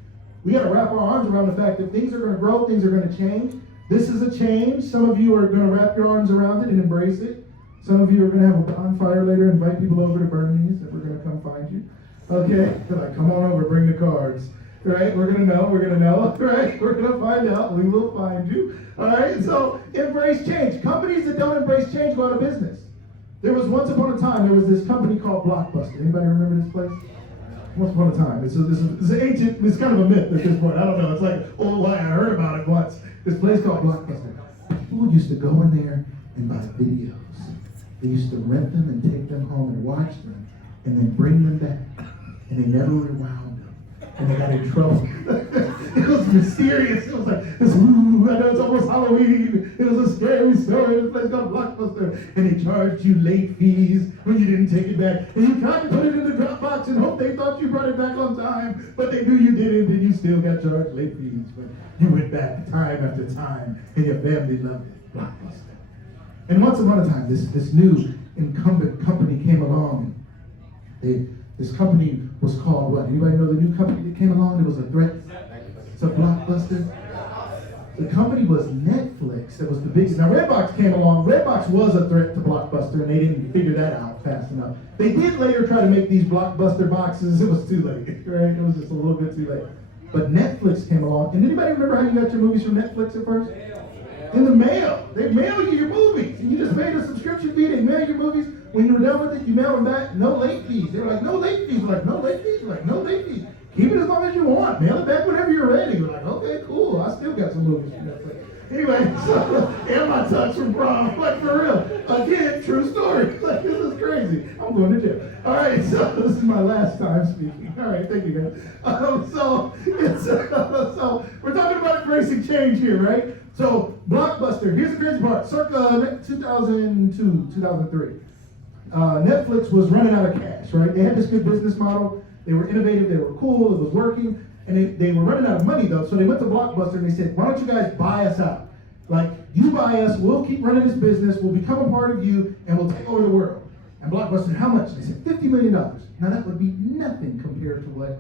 We got to wrap our arms around the fact that things are going to grow, things are going to change. This is a change. Some of you are going to wrap your arms around it and embrace it. Some of you are going to have a bonfire later, invite people over to Bernie's, and we're going to come find you. Okay? They're like, come on over, bring the cards. Right? We're going to know, right? We're going to find out, we will find you. All right? So, embrace change. Companies that don't embrace change go out of business. There was once upon a time, there was this company called Blockbuster. Anybody remember this place? Once upon a time. It's ancient, it's kind of a myth at this point. I don't know. It's like, oh, I heard about it once. This place called Blockbuster. People used to go in there and buy videos. They used to rent them and take them home and watch them and then bring them back. And they never rewound them. And they got in trouble. It was mysterious. It was like, this, I know it's almost Halloween. It was a scary story. This place called Blockbuster. And they charged you late fees when you didn't take it back. And you tried to put it in the Dropbox and hope they thought you brought it back on time. But they knew you didn't, and you still got charged late fees. But you went back time after time, and your family loved it. Blockbuster. And once upon a time, this new incumbent company came along. This company was called what? Anybody know the new company that came along? It was a threat to Blockbuster. The company was Netflix. That was the biggest. Now Redbox came along. Redbox was a threat to Blockbuster, and they didn't figure that out fast enough. They did later try to make these Blockbuster boxes. It was too late, right? It was just a little bit too late. But Netflix came along. And anybody remember how you got your movies from Netflix at first? In the mail. They mail you your movies. And you just paid a subscription fee. They mail your movies. When you were done with it, you mail them back. No late fees. They were like, no late fees. We're like, no late fees. We're like, no late fees. Keep it as long as you want. Mail it back whenever you're ready. We're like, okay, cool. I still got some movies from Netflix. Anyway, so, and my touch from prom. Like, for real. Again, true story. Like, this is crazy. I'm going to jail. All right, so this is my last time speaking. All right, thank you, guys. So we're talking about embracing change here, right? So, Blockbuster, here's the crazy part. Circa 2002, 2003, Netflix was running out of cash, right? They had this good business model. They were innovative. They were cool. It was working. And they were running out of money, though. So they went to Blockbuster and they said, why don't you guys buy us out? Like, you buy us, we'll keep running this business, we'll become a part of you, and we'll take over the world. And Blockbuster, how much? They said, $50 million. Now, that would be nothing compared to what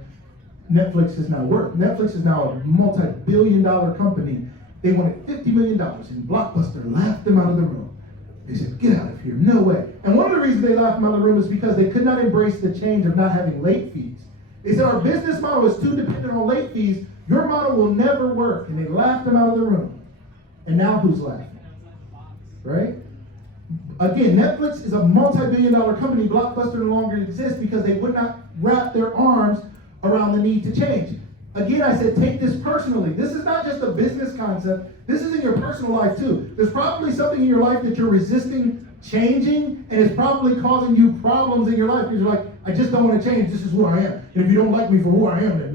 Netflix is now worth. Netflix is now a multi-billion-dollar company. They wanted $50 million, and Blockbuster laughed them out of the room. They said, get out of here, no way. And one of the reasons they laughed them out of the room is because they could not embrace the change of not having late fees. They said, our business model is too dependent on late fees. Your model will never work. And they laughed them out of the room. And now who's laughing? Right? Again, Netflix is a multi-billion-dollar company. Blockbuster no longer exists because they would not wrap their arms around the need to change. Again, I said, take this personally. This is not just a business concept. This is in your personal life, too. There's probably something in your life that you're resisting changing, and it's probably causing you problems in your life because you're like, I just don't want to change. This is who I am. And if you don't like me for who I am, then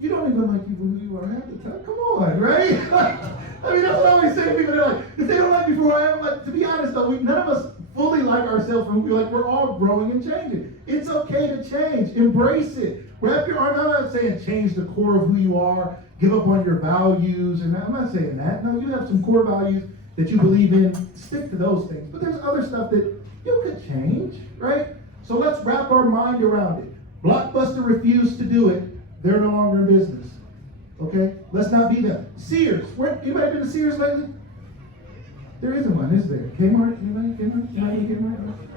you don't even like you for who you are half the time. Come on, right? I mean, that's what I always say to people. They're like, if they don't like me for who I am, like, to be honest, though, none of us fully like ourselves and we feel like we're all growing and changing. It's okay to change. Embrace it. Wrap your arm. I'm not saying change the core of who you are, give up on your values, and I'm not saying that. No, you have some core values that you believe in. Stick to those things. But there's other stuff that you could change, right? So let's wrap our mind around it. Blockbuster refused to do it. They're no longer in business. Okay? Let's not be them. Sears. Anybody been to Sears lately? There isn't one, is there? Kmart? Anybody? Kmart? Kmart?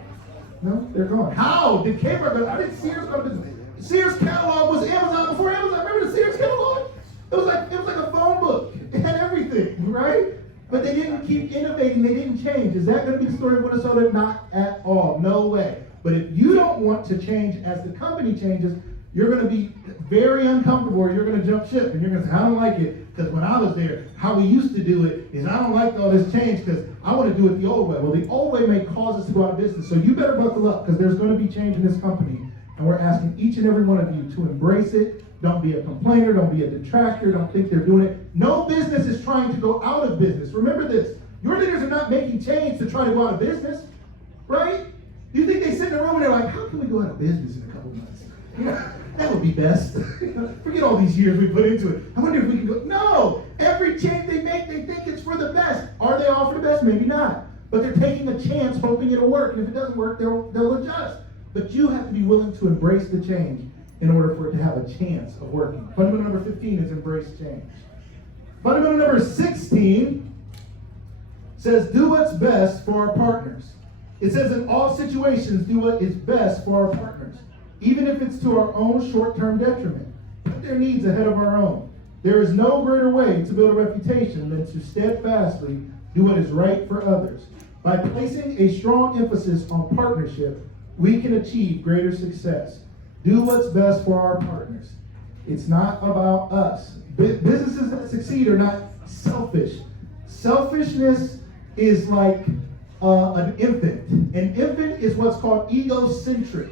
No? They're gone. How did Kmart go? How did Sears go to business? Sears catalog was Amazon before Amazon. Remember the Sears catalog? It was like a phone book. It had everything, right? But they didn't keep innovating. They didn't change. Is that going to be the story of Winnesota? Not at all. No way. But if you don't want to change as the company changes, you're going to be very uncomfortable, or you're going to jump ship, and you're going to say, I don't like it, because when I was there, how we used to do it is I don't like all this change, because I want to do it the old way. Well, the old way may cause us to go out of business, so you better buckle up, because there's going to be change in this company, and we're asking each and every one of you to embrace it. Don't be a complainer, don't be a detractor, don't think they're doing it. No business is trying to go out of business. Remember this, your leaders are not making change to try to go out of business, right? You think they sit in a room and they're like, how can we go out of business in a couple months? That would be best. Forget all these years we put into it. I wonder if we can go. No! Every change they make, they think it's for the best. Are they all for the best? Maybe not. But they're taking a chance, hoping it'll work. And if it doesn't work, they'll adjust. But you have to be willing to embrace the change in order for it to have a chance of working. Fundamental number 15 is embrace change. Fundamental number 16 says, do what's best for our partners. It says, in all situations, do what is best for our partners, even if it's to our own short-term detriment. Put their needs ahead of our own. There is no greater way to build a reputation than to steadfastly do what is right for others. By placing a strong emphasis on partnership, we can achieve greater success. Do what's best for our partners. It's not about us. Businesses that succeed are not selfish. Selfishness is like an infant. An infant is what's called egocentric.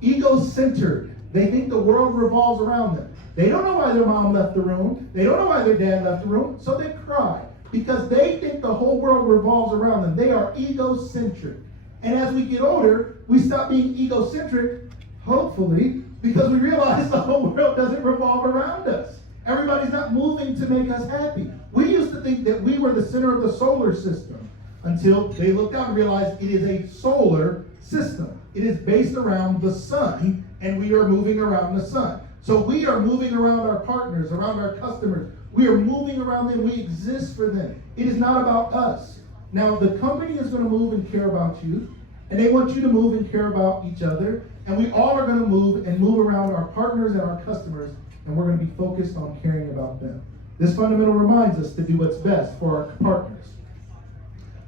Ego-centered. They think the world revolves around them. They don't know why their mom left the room. They don't know why their dad left the room, so they cry because they think the whole world revolves around them. They are egocentric. And as we get older, we stop being egocentric, hopefully, because we realize the whole world doesn't revolve around us. Everybody's not moving to make us happy. We used to think that we were the center of the solar system until they looked out and realized it is a solar system. It is based around the sun, and we are moving around the sun. So we are moving around our partners, around our customers. We are moving around them. We exist for them. It is not about us. Now, the company is going to move and care about you, and they want you to move and care about each other, and we all are going to move around our partners and our customers, and we're going to be focused on caring about them. This fundamental reminds us to do what's best for our partners.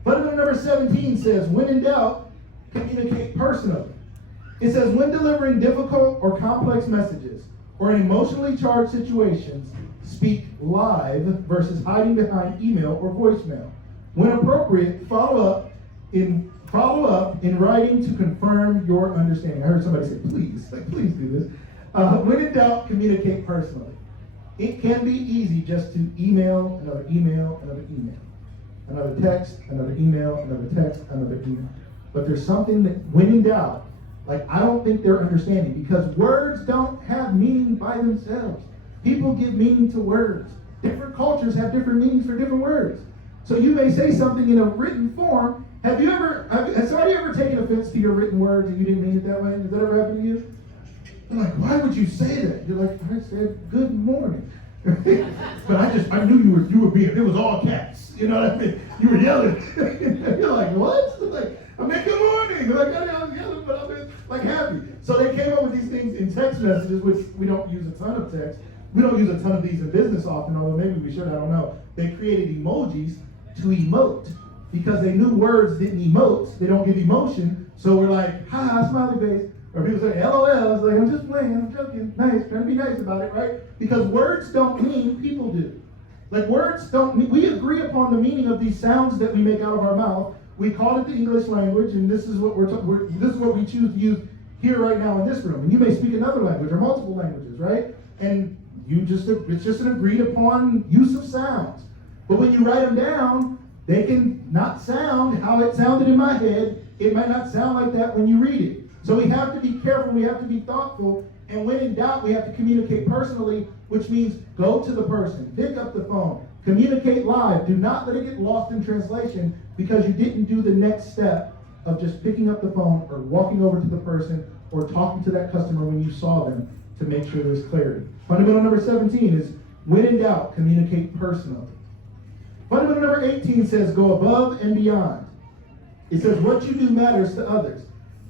Fundamental number 17 says, when in doubt, communicate personally. It says, when delivering difficult or complex messages or in emotionally charged situations, speak live versus hiding behind email or voicemail. When appropriate, follow up in writing to confirm your understanding. I heard somebody say, please do this. When in doubt, communicate personally. It can be easy just to email, another email, another email. Another text, another email, another text, another email. But there's something that, when in doubt, like I don't think they're understanding, because words don't have meaning by themselves. People give meaning to words. Different cultures have different meanings for different words. So you may say something in a written form. Has somebody ever taken offense to your written words and you didn't mean it that way? Has that ever happened to you? They're like, why would you say that? You're like, I said good morning. But I knew you were being, it was all caps. You know what I mean? You were yelling. You're like, what? Like, I mean, good morning. You're like, I was yelling, but I'm like happy. So they came up with these things in text messages, which we don't use a ton of text. We don't use a ton of these in business often, although maybe we should, I don't know. They created emojis to emote because they knew words didn't emote. They don't give emotion. So we're like, ha, smiley face. Or people say, LOL. It's like, I'm just playing, I'm joking. Nice, trying to be nice about it, right? Because words don't mean, people do. Like words don't mean, we agree upon the meaning of these sounds that we make out of our mouth. We call it the English language, and this is what this is what we choose to use here right now in this room. And you may speak another language or multiple languages, right? And it's just an agreed upon use of sounds. But when you write them down, they can not sound how it sounded in my head it might not sound like that when you read it. So we have to be careful, we have to be thoughtful, and when in doubt, we have to communicate personally, which means go to the person, pick up the phone, communicate live. Do not let it get lost in translation because you didn't do the next step of just picking up the phone or walking over to the person or talking to that customer when you saw them to make sure there's clarity. Fundamental number 17 is when in doubt, communicate personally. Fundamental number 18 says go above and beyond. It says what you do matters to others.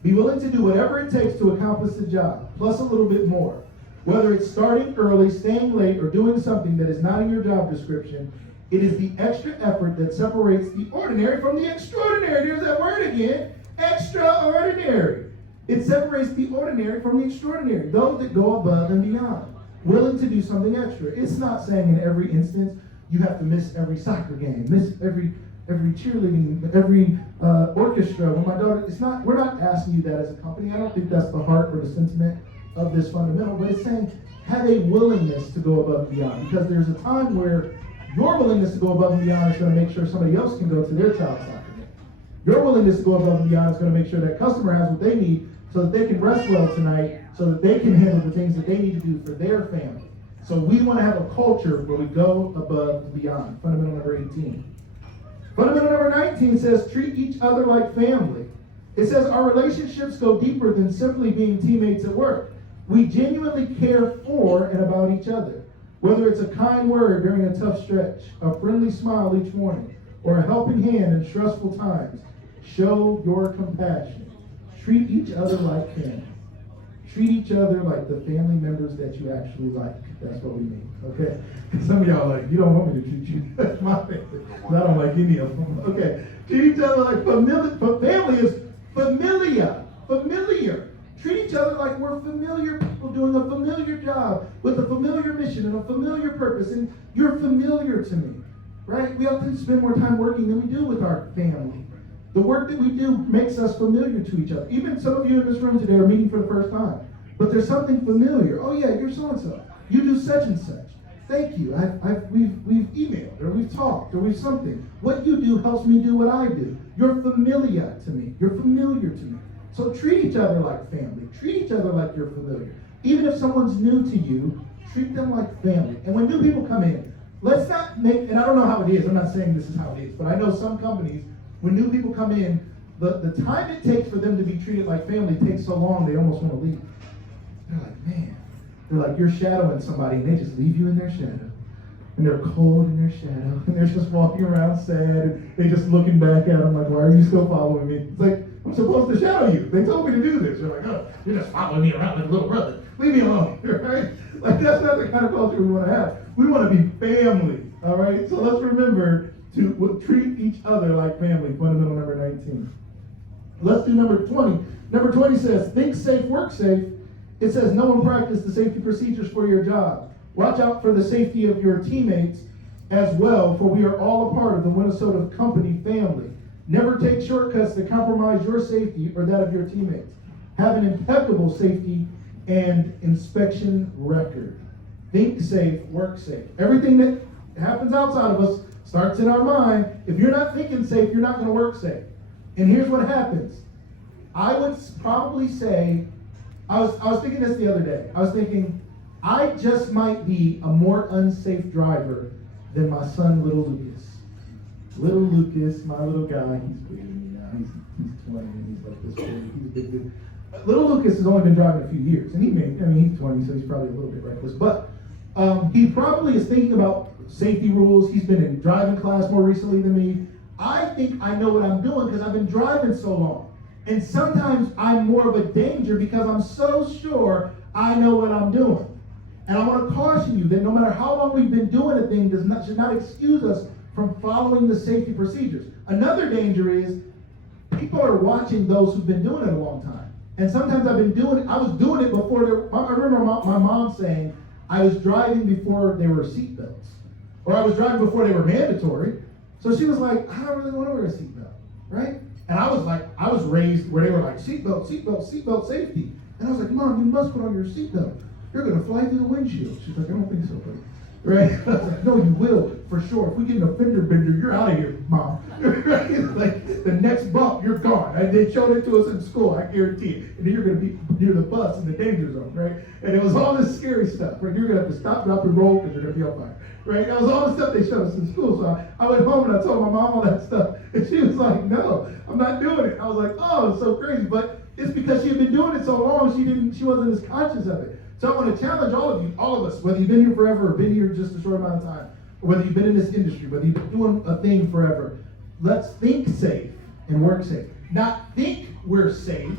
Be willing to do whatever it takes to accomplish the job, plus a little bit more. Whether it's starting early, staying late, or doing something that is not in your job description, it is the extra effort that separates the ordinary from the extraordinary. There's that word again, extraordinary. It separates the ordinary from the extraordinary, those that go above and beyond, willing to do something extra. It's not saying in every instance you have to miss every soccer game, miss every cheerleading, every orchestra. When my daughter, we're not asking you that as a company. I don't think that's the heart or the sentiment of this fundamental, but it's saying have a willingness to go above and beyond, because there's a time where your willingness to go above and beyond is going to make sure somebody else can go to their child's soccer game. Your willingness to go above and beyond is going to make sure that customer has what they need so that they can rest well tonight, so that they can handle the things that they need to do for their family. So we want to have a culture where we go above and beyond. Fundamental number 18. Fundamental number 19 says treat each other like family. It says our relationships go deeper than simply being teammates at work. We genuinely care for and about each other. Whether it's a kind word during a tough stretch, a friendly smile each morning, or a helping hand in stressful times, show your compassion. Treat each other like family. Treat each other like the family members that you actually like. That's what we mean, okay? Some of y'all are like, you don't want me to treat you. That's my family. I don't like any of them. Okay. Treat each other like familiar. Family is familiar. Treat each other like we're familiar people doing a familiar job with a familiar mission and a familiar purpose, and you're familiar to me, right? We often spend more time working than we do with our family. The work that we do makes us familiar to each other. Even some of you in this room today are meeting for the first time, but there's something familiar. Oh yeah, you're so-and-so. You do such and such. Thank you. We've emailed, or we've talked, or we've something. What you do helps me do what I do. You're familiar to me. You're familiar to me. So treat each other like family. Treat each other like you're familiar. Even if someone's new to you, treat them like family. And when new people come in, let's not make, and I don't know how it is, I'm not saying this is how it is, but I know some companies, when new people come in, the time it takes for them to be treated like family takes so long they almost want to leave. They're like, man, they're like, you're shadowing somebody and they just leave you in their shadow. And they're cold in their shadow, and they're just walking around sad, and they're just looking back at them like, why are you still following me? It's like, I'm supposed to shadow you. They told me to do this. You're like, oh, you're just following me around like a little brother. Leave me alone, right? Like, that's not the kind of culture we want to have. We want to be family, all right? So let's remember to treat each other like family, fundamental number 19. Let's do number 20. Number 20 says, think safe, work safe. It says, know and practice the safety procedures for your job. Watch out for the safety of your teammates as well, for we are all a part of the Winnesota company family. Never take shortcuts that compromise your safety or that of your teammates. Have an impeccable safety and inspection record. Think safe, work safe. Everything that happens outside of us starts in our mind. If you're not thinking safe, you're not going to work safe. And here's what happens. I would probably say, I was thinking this the other day. I was thinking, I just might be a more unsafe driver than my son, little Lucas. Little Lucas, my little guy, he's bigger than me now. He's 20 and he's like this big. He's a big dude. Little Lucas has only been driving a few years, and he's 20, so he's probably a little bit reckless. But he probably is thinking about safety rules. He's been in driving class more recently than me. I think I know what I'm doing because I've been driving so long. And sometimes I'm more of a danger because I'm so sure I know what I'm doing. And I want to caution you that no matter how long we've been doing a thing, should not excuse us from following the safety procedures. Another danger is people are watching those who've been doing it a long time. And sometimes I was doing it before I remember my mom saying I was driving before there were seatbelts. Or I was driving before they were mandatory. So she was like, I don't really want to wear a seatbelt, right? And I was raised where they were like, seatbelt, seatbelt, seatbelt, safety. And I was like, Mom, you must put on your seatbelt. You're going to fly through the windshield. She's like, I don't think so, buddy. Right? I was like, no, you will, for sure. If we get an offender bender, you're out of here, Mom. Right? Like, this, the next bump, you're gone. And they showed it to us in school, I guarantee it. And then you're going to be near the bus in the danger zone, right? And it was all this scary stuff, right? You're going to have to stop, drop, and roll because you're going to be on fire, right? That was all the stuff they showed us in school. So I went home and I told my mom all that stuff. And she was like, no, I'm not doing it. I was like, oh, it's so crazy. But it's because she had been doing it so long, she wasn't as conscious of it. So I want to challenge all of you, all of us, whether you've been here forever or been here just a short amount of time, or whether you've been in this industry, whether you've been doing a thing forever, let's think safe and work safe. Not think we're safe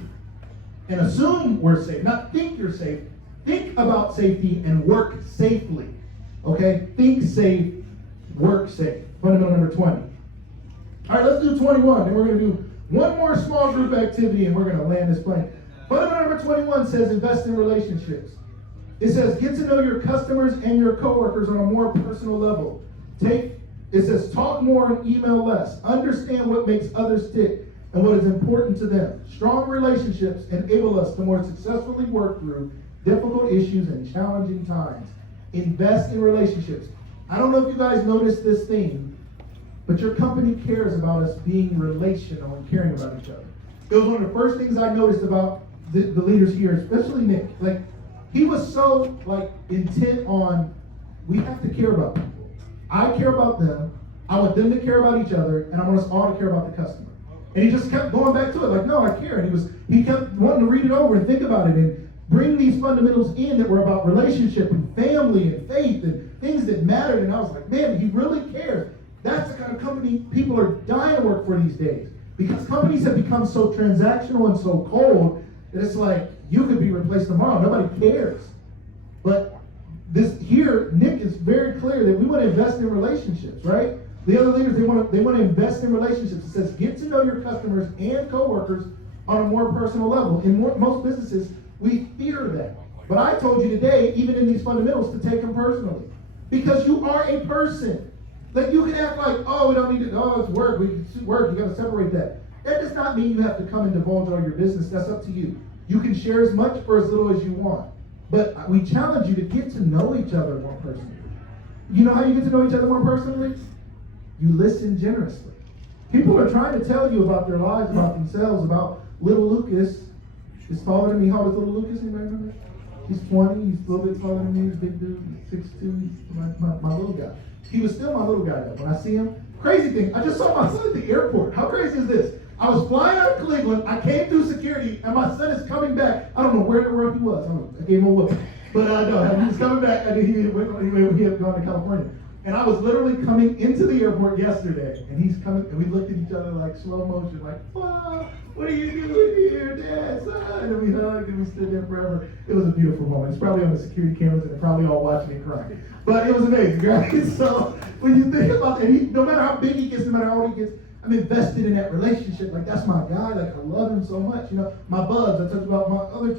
and assume we're safe. Not think you're safe. Think about safety and work safely. Okay? Think safe, work safe. Fundamental number 20. All right, let's do 21. And we're going to do one more small group activity and we're going to land this plane. Fundamental number 21 says invest in relationships. It says get to know your customers and your coworkers on a more personal level. It says talk more and email less. Understand what makes others tick and what is important to them. Strong relationships enable us to more successfully work through difficult issues and challenging times. Invest in relationships. I don't know if you guys noticed this theme, but your company cares about us being relational and caring about each other. It was one of the first things I noticed about the leaders here, especially Nick. Like, he was so intent on, we have to care about people. I care about them. I want them to care about each other, and I want us all to care about the customer. And he just kept going back to it, like, no, I care. And he kept wanting to read it over and think about it and bring these fundamentals in that were about relationship and family and faith and things that mattered. And I was like, man, he really cares. That's the kind of company people are dying to work for these days. Because companies have become so transactional and so cold that it's like, you could be replaced tomorrow. Nobody cares. But Nick is very clear that we want to invest in relationships, right? The other leaders, they want to invest in relationships. It says get to know your customers and coworkers on a more personal level. In most businesses, we fear that. But I told you today, even in these fundamentals, to take them personally. Because you are a person. Like, you can act like, oh, we don't need to, oh, it's work. It's work. You got to separate that. That does not mean you have to come and divulge all your business. That's up to you. You can share as much for as little as you want. But we challenge you to get to know each other more personally. You know how you get to know each other more personally? You listen generously. People are trying to tell you about their lives, about themselves, about little Lucas. He's taller than me. How old is little Lucas? Anybody remember? He's 20. He's a little bit taller than me. He's a big dude. He's 6'2". He's my little guy. He was still my little guy though. When I see him, crazy thing, I just saw my son at the airport. How crazy is this? I was flying out of Cleveland, I came through security, and my son is coming back. I don't know where in the world he was. I gave him a whoop. But no, he was coming back. I knew he had gone to California. And I was literally coming into the airport yesterday, and he's coming, and we looked at each other like slow motion, like, wow, what are you doing here, Dad, son? And we hugged, and we stood there forever. It was a beautiful moment. It's probably on the security cameras, and they're probably all watching me cry. But it was amazing, right? So when you think about that, no matter how big he gets, no matter how old he gets, I'm invested in that relationship. Like, that's my guy. Like, I love him so much. You know, my buds, I talked about my other,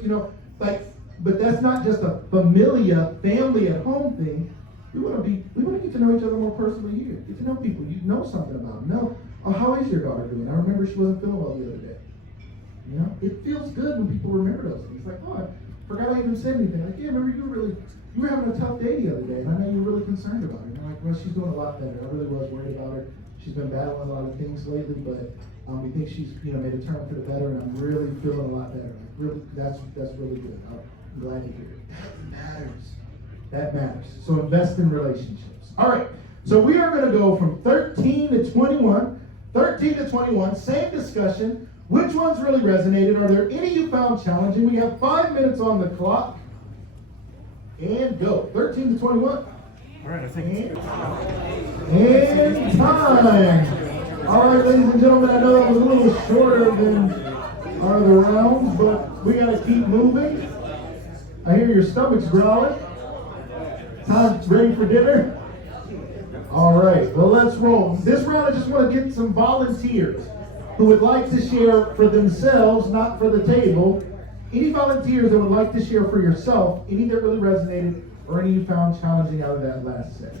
but that's not just a familia, family at home thing. We want to get to know each other more personally here. Get to know people. You know something about them. Oh, how is your daughter doing? I remember she wasn't feeling well the other day. You know, it feels good when people remember those things. Like, oh, I forgot I even said anything. Like, yeah, remember you were having a tough day the other day, and I know you were really concerned about her. And I'm like, well, she's doing a lot better. I really was worried about her. She's been battling a lot of things lately, but we think she's made a turn for the better, and I'm really feeling a lot better. Like, really, that's really good. I'm glad to hear it. That matters. That matters. So invest in relationships. All right. So we are going to go from 13 to 21. 13 to 21. Same discussion. Which ones really resonated? Are there any you found challenging? We have 5 minutes on the clock. And go. 13 to 21. All right, I think and time. All right, ladies and gentlemen, I know that was a little shorter than our other rounds, but we got to keep moving. I hear your stomach's growling. Time ready for dinner? All right, well, let's roll. This round, I just want to get some volunteers who would like to share for themselves, not for the table. Any volunteers that would like to share for yourself, any that really resonated, or any you found challenging out of that last set?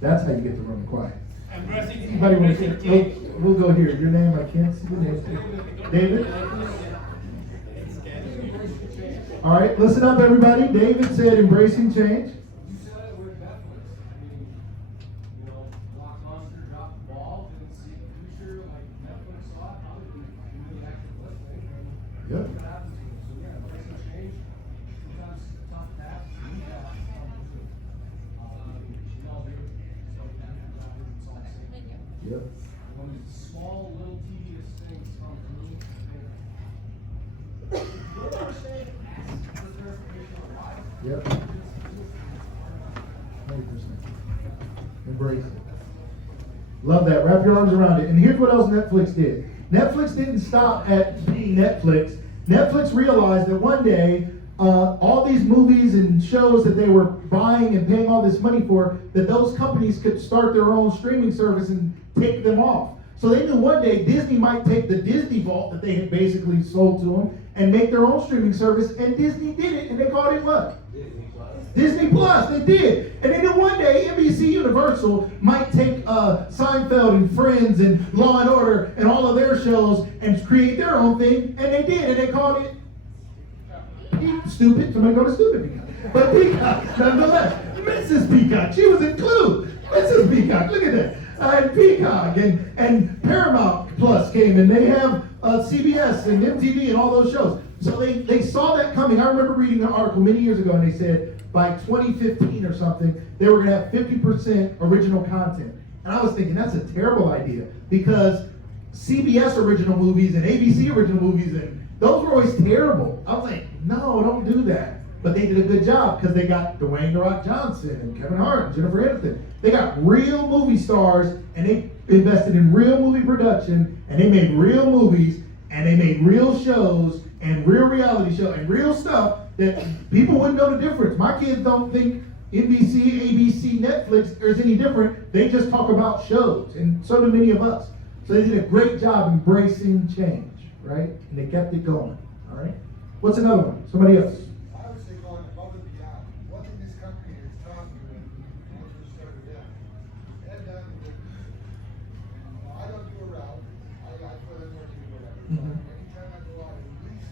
That's how you get the room quiet. Anybody want to say? We'll go here. Your name, I can't see your name. David? All right, listen up, everybody. David said embracing change. You said it would definitely. I mean, walk on through, drop the ball, didn't see the future, Yep. What happens to us? So yeah, there's a change. Sometimes it's a tough task. We all do it. So we have to go out and solve it. Yep. When these small, little tedious things come through, what are we saying? Ask for clarification on why. Yep. 100%. Embrace it. Love that. Wrap your arms around it. And here's what else Netflix did. Netflix didn't stop at being Netflix. Netflix realized that one day, all these movies and shows that they were buying and paying all this money for, that those companies could start their own streaming service and take them off. So they knew one day Disney might take the Disney Vault that they had basically sold to them and make their own streaming service, and Disney did it, and they called it what? Disney Plus, they did. And they knew one day NBC Universal might take Seinfeld and Friends and Law and Order and all of their shows and create their own thing, and they did, and they called it Stupid. Somebody go to Stupid Peacock. But Peacock, nonetheless, Mrs. Peacock, she was in Clue. Mrs. Peacock, look at that. And Peacock and Paramount Plus came, and they have CBS and MTV and all those shows. So they saw that coming. I remember reading an article many years ago, and they said by 2015 or something, they were going to have 50% original content. And I was thinking, that's a terrible idea, because CBS original movies and ABC original movies, and those were always terrible. I was like, no, don't do that. But they did a good job, because they got Dwayne "The Rock" Johnson and Kevin Hart and Jennifer Aniston. They got real movie stars, and they invested in real movie production, and they made real movies, and they made real shows and real reality shows and real stuff that people wouldn't know the difference. My kids don't think NBC, ABC, Netflix is any different. They just talk about shows, and so do many of us. So they did a great job embracing change, right? And they kept it going, all right? What's another one? Somebody else. I would say going above and beyond. One thing this company has taught me when we started out, head down to business. I don't do a route. I put in work and whatever. Anytime I go out, at least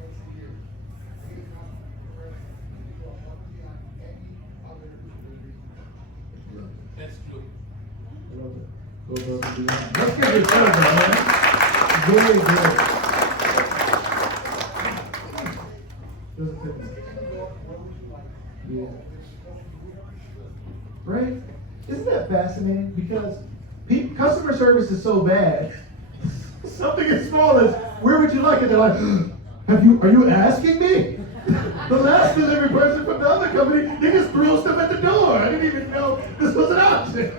once a year, I get a compliment from a friend and go above and beyond any other business. That's true. I love it. Go above and beyond. Let's give it a try, man. Very good. Doesn't take much. Yeah. Right? Isn't that fascinating? Because customer service is so bad. Something as small as, where would you like it? They're like, are you asking me? The last delivery person from the other company, they just threw stuff at the door. I didn't even know this was an option.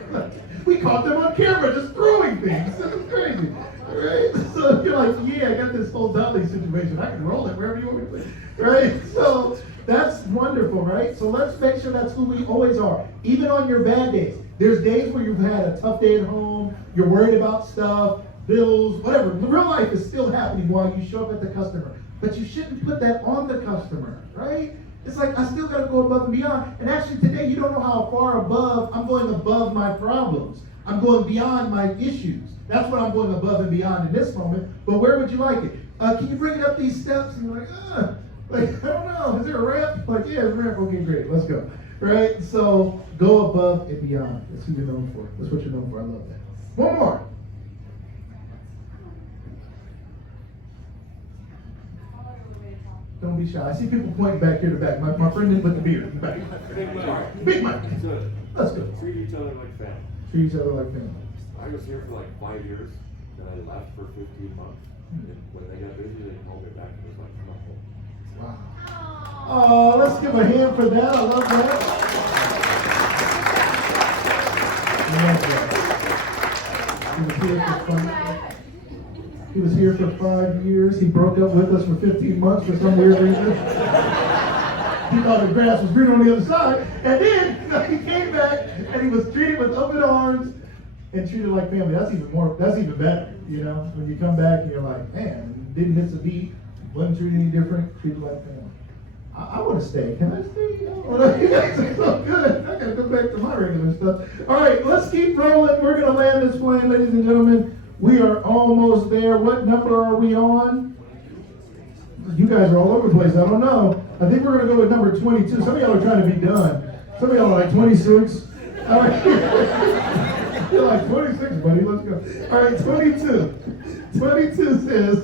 We caught them on camera just throwing things. This is crazy. Right? So you're like, yeah, I got this whole Dudley situation. I can roll it wherever you want me to put it. Right? So that's wonderful, right? So let's make sure that's who we always are. Even on your bad days. There's days where you've had a tough day at home, you're worried about stuff, bills, whatever. The real life is still happening while you show up at the customer. But you shouldn't put that on the customer, right? It's like, I still gotta go above and beyond. And actually today, you don't know how far above, I'm going above my problems. I'm going beyond my issues. That's what I'm going above and beyond in this moment. But where would you like it? Can you bring it up these steps? And you're like, I don't know. Is there a ramp? Like, yeah, there's a ramp. Okay, great. Let's go. Right? So go above and beyond. That's who you're known for. That's what you're known for. I love that. One more. Don't be shy. I see people pointing back here to back. My friend with the beard in the back. Big Mike. Let's go. Treat each other like family. Treat each other like family. I was here for like 5 years, then I left for 15 months. And when they got busy, they called me back and was like, come on home. Wow. Oh, let's give a hand for that. I love that. He was here for 5 years. He broke up with us for 15 months for some weird reason. He thought the grass was green on the other side. And then he came back and he was treated with open arms and treated like family. That's even better, you know? When you come back and you're like, man, didn't miss a beat, wasn't treated any different, treated like family. I want to stay. Can I stay? You guys are so good. I got to go back to my regular stuff. All right, let's keep rolling. We're going to land this plane, ladies and gentlemen. We are almost there. What number are we on? You guys are all over the place. I don't know. I think we're going to go with number 22. Some of y'all are trying to be done. Some of y'all are like 26. All right. You're like 26, buddy. Let's go. All right, 22. 22 says,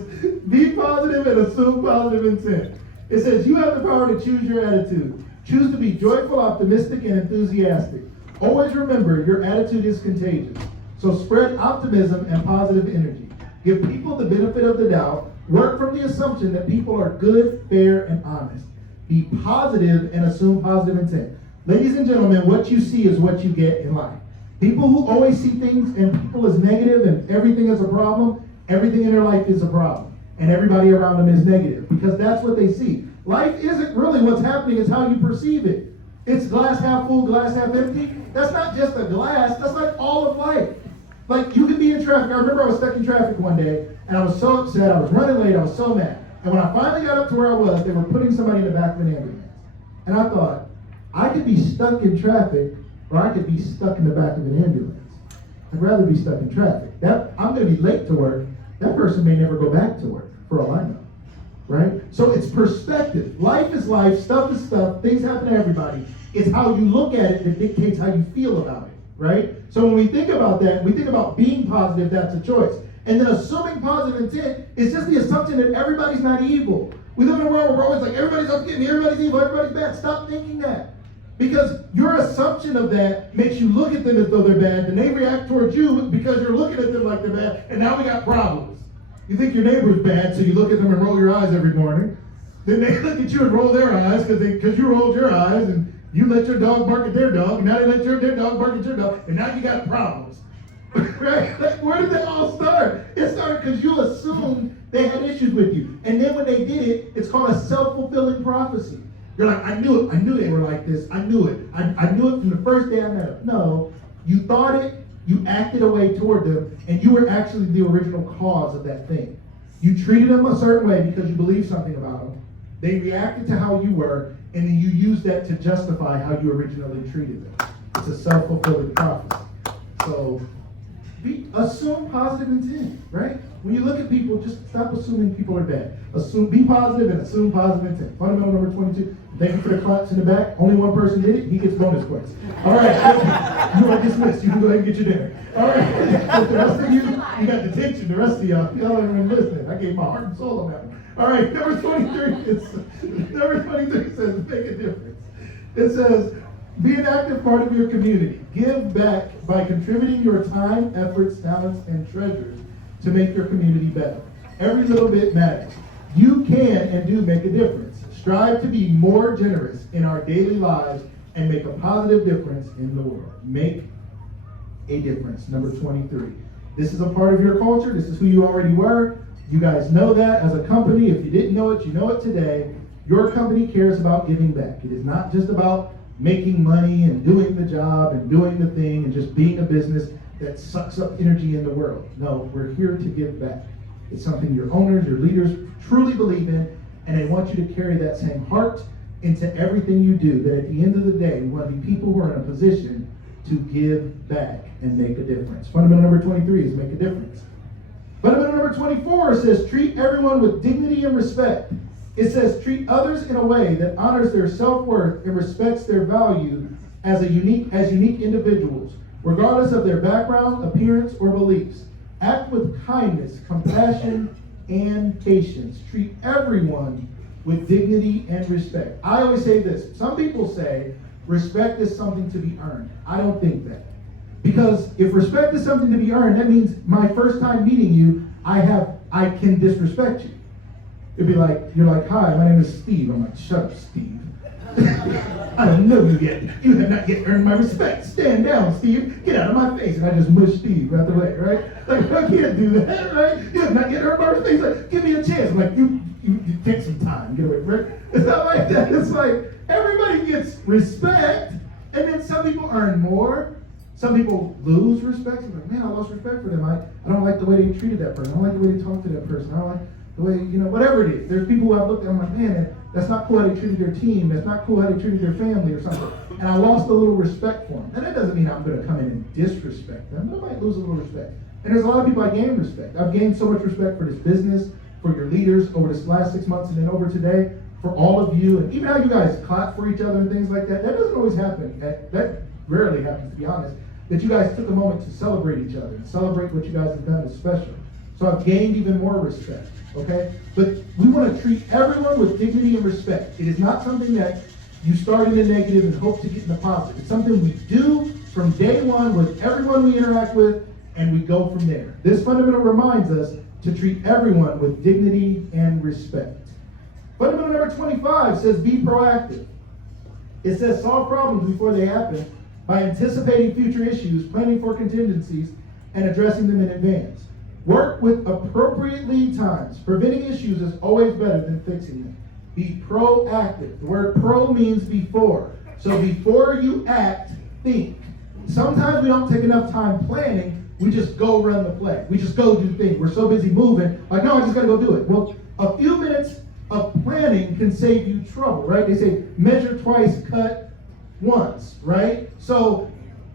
Be positive and assume positive intent. It says you have the power to choose your attitude. Choose to be joyful, optimistic, and enthusiastic. Always remember your attitude is contagious. So spread optimism and positive energy. Give people the benefit of the doubt. Work from the assumption that people are good, fair, and honest. Be positive and assume positive intent. Ladies and gentlemen, what you see is what you get in life. People who always see things and people as negative and everything is a problem, everything in their life is a problem. And everybody around them is negative because that's what they see. Life isn't really what's happening, it's how you perceive it. It's glass half full, glass half empty. That's not just a glass, that's like all of life. Like you could be in traffic. I remember I was stuck in traffic one day and I was so upset, I was running late, I was so mad. And when I finally got up to where I was, they were putting somebody in the back of an ambulance. And I thought, I could be stuck in traffic or I could be stuck in the back of an ambulance. I'd rather be stuck in traffic. I'm gonna be late to work. That person may never go back to work, for all I know. Right? So it's perspective. Life is life, stuff is stuff, things happen to everybody. It's how you look at it that dictates how you feel about it, right? So when we think about that, we think about being positive, that's a choice. And then assuming positive intent is just the assumption that everybody's not evil. We live in a world where we're always like, everybody's up getting me, everybody's evil, everybody's bad. Stop thinking that. Because your assumption of that makes you look at them as though they're bad, and they react towards you because you're looking at them like they're bad, and now we got problems. You think your neighbor's bad, so you look at them and roll your eyes every morning. Then they look at you and roll their eyes because you rolled your eyes, and you let your dog bark at their dog, and now they let their dog bark at your dog, and now you got problems. Right? Like, where did that all start? It started because you assumed they had issues with you. And then when they did it, it's called a self-fulfilling prophecy. You're like, I knew it. I knew they were like this. I knew it. I knew it from the first day I met them. No, you thought it, you acted away toward them, and you were actually the original cause of that thing. You treated them a certain way because you believed something about them. They reacted to how you were, and then you used that to justify how you originally treated them. It's a self-fulfilling prophecy. So, assume positive intent, right? When you look at people, just stop assuming people are bad. Be positive and assume positive intent. Fundamental number 22. Thank you for the claps in the back. Only one person did it. He gets bonus points. All right. You are dismissed. You can go ahead and get your dinner. All right. But the rest of you got detention. The rest of y'all ain't even listening. I gave my heart and soul on that one. All right. Number 23 says, make a difference. It says, be an active part of your community. Give back by contributing your time, efforts, talents, and treasures to make your community better. Every little bit matters. You can and do make a difference. Strive to be more generous in our daily lives and make a positive difference in the world. Make a difference. Number 23. This is a part of your culture. This is who you already were. You guys know that as a company. If you didn't know it, you know it today. Your company cares about giving back. It is not just about making money and doing the job and doing the thing and just being a business that sucks up energy in the world. No, we're here to give back. It's something your owners, your leaders truly believe in, and they want you to carry that same heart into everything you do, that at the end of the day, we want to be people who are in a position to give back and make a difference. Fundamental number 23 is make a difference. Fundamental number 24 says treat everyone with dignity and respect. It says treat others in a way that honors their self-worth and respects their value as unique individuals, regardless of their background, appearance, or beliefs. Act with kindness, compassion, and patience. Treat everyone with dignity and respect. I always say this. Some people say respect is something to be earned. I don't think that. Because if respect is something to be earned, that means my first time meeting you, I can disrespect you. It'd be like, you're like, hi, my name is Steve. I'm like, shut up, Steve. I don't know you yet. You have not yet earned my respect. Stand down, Steve. Get out of my face. And I just mush Steve right away, right? Like, I can't do that, right? You have not yet earned my respect. He's like, give me a chance. I'm like, you take some time. Get away, right? It's not like that. It's like, everybody gets respect, and then some people earn more. Some people lose respect. I'm like, man, I lost respect for them. I don't like the way they treated that person. I don't like the way they talked to that person. I don't like the way, whatever it is. There's people who I've looked at, I'm like, man, that's not cool how they treated their team. That's not cool how they treated their family or something. And I lost a little respect for them. And that doesn't mean I'm going to come in and disrespect them. I might lose a little respect. And there's a lot of people I gain respect. I've gained so much respect for this business, for your leaders over this last 6 months and then over today, for all of you. And even how you guys clap for each other and things like that. That doesn't always happen. That rarely happens, to be honest. That you guys took a moment to celebrate each other and celebrate what you guys have done is special. So I've gained even more respect, okay? But we want to treat everyone with dignity and respect. It is not something that you start in the negative and hope to get in the positive. It's something we do from day one with everyone we interact with, and we go from there. This fundamental reminds us to treat everyone with dignity and respect. Fundamental number 25 says be proactive. It says solve problems before they happen by anticipating future issues, planning for contingencies, and addressing them in advance. Work with appropriate lead times. Preventing issues is always better than fixing them. Be proactive. The word pro means before. So before you act, think. Sometimes we don't take enough time planning. We just go run the play. We just go do things. We're so busy moving. Like, no, I just got to go do it. Well, a few minutes of planning can save you trouble, right? They say measure twice, cut once, right? So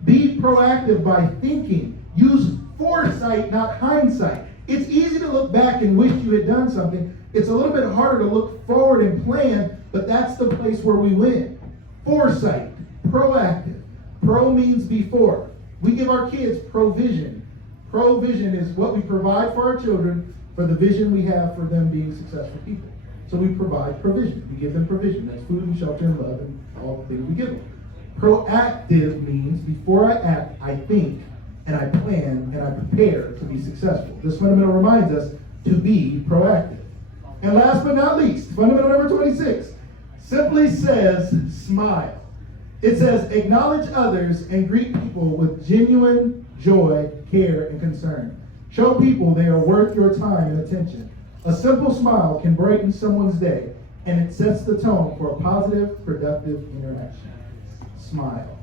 be proactive by thinking. Use foresight, not hindsight. It's easy to look back and wish you had done something. It's a little bit harder to look forward and plan, but that's the place where we win. Foresight, proactive. Pro means before. We give our kids provision. Provision is what we provide for our children for the vision we have for them being successful people. So we provide provision. We give them provision. That's food and shelter and love and all the things we give them. Proactive means before I act, I think, and I plan, and I prepare to be successful. This fundamental reminds us to be proactive. And last but not least, fundamental number 26 simply says smile. It says acknowledge others and greet people with genuine joy, care, and concern. Show people they are worth your time and attention. A simple smile can brighten someone's day, and it sets the tone for a positive, productive interaction. Smile.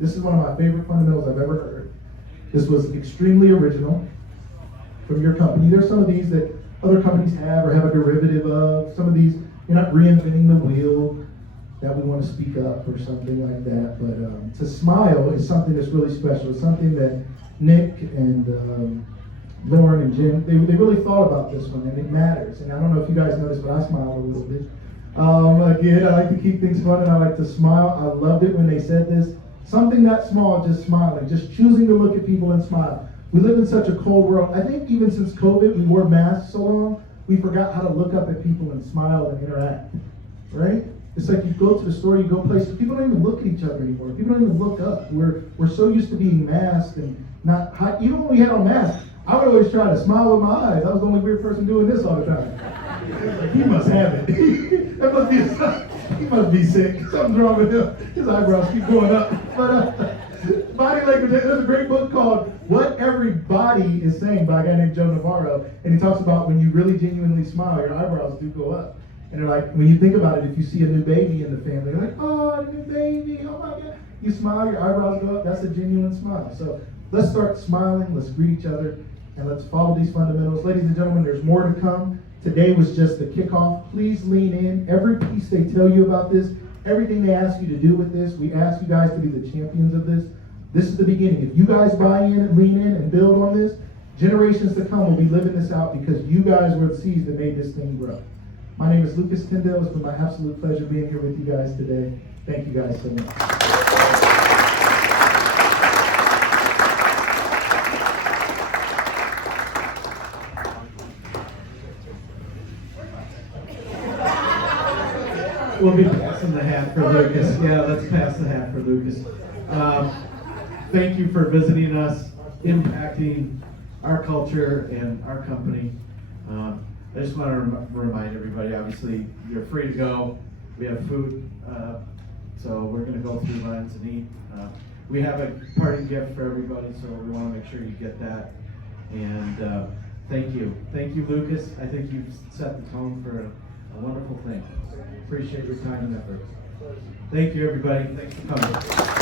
This is one of my favorite fundamentals I've ever heard. This was extremely original from your company. There's some of these that other companies have or have a derivative of. Some of these, you're not reinventing the wheel, that we want to speak up or something like that. But to smile is something that's really special. It's something that Nick and Lauren and Jim, they really thought about this one, and it matters. And I don't know if you guys know this, but I smile a little bit. Again, I like to keep things fun, and I like to smile. I loved it when they said this. Something that small, just smiling, just choosing to look at people and smile. We live in such a cold world. I think even since COVID, we wore masks so long, we forgot how to look up at people and smile and interact, right? It's like you go to the store, you go places, people don't even look at each other anymore. People don't even look up. We're so used to being masked and not, even when we had on masks, I would always try to smile with my eyes. I was the only weird person doing this all the time. Like, he must have it. He must be sick. Something's wrong with him. His eyebrows keep going up. But body language, there's a great book called What Everybody Is Saying by a guy named Joe Navarro. And he talks about when you really genuinely smile, your eyebrows do go up. And they're like, when you think about it, if you see a new baby in the family, you're like, oh, a new baby, oh my God. You smile, your eyebrows go up, that's a genuine smile. So let's start smiling, let's greet each other, and let's follow these fundamentals. Ladies and gentlemen, there's more to come. Today was just the kickoff. Please lean in. Every piece they tell you about this, everything they ask you to do with this, we ask you guys to be the champions of this. This is the beginning. If you guys buy in and lean in and build on this, generations to come will be living this out because you guys were the seeds that made this thing grow. My name is Lucas Tyndale. It's been my absolute pleasure being here with you guys today. Thank you guys so much. We'll be passing the hat for Lucas. Yeah, let's pass the hat for Lucas. Thank you for visiting us, impacting our culture and our company. I just want to remind everybody, obviously, you're free to go. We have food, so we're going to go through lines and eat. We have a parting gift for everybody, so we want to make sure you get that. And thank you. Thank you, Lucas. I think you've set the tone for a wonderful thing. Appreciate your time and effort. Thank you, everybody. Thanks for coming.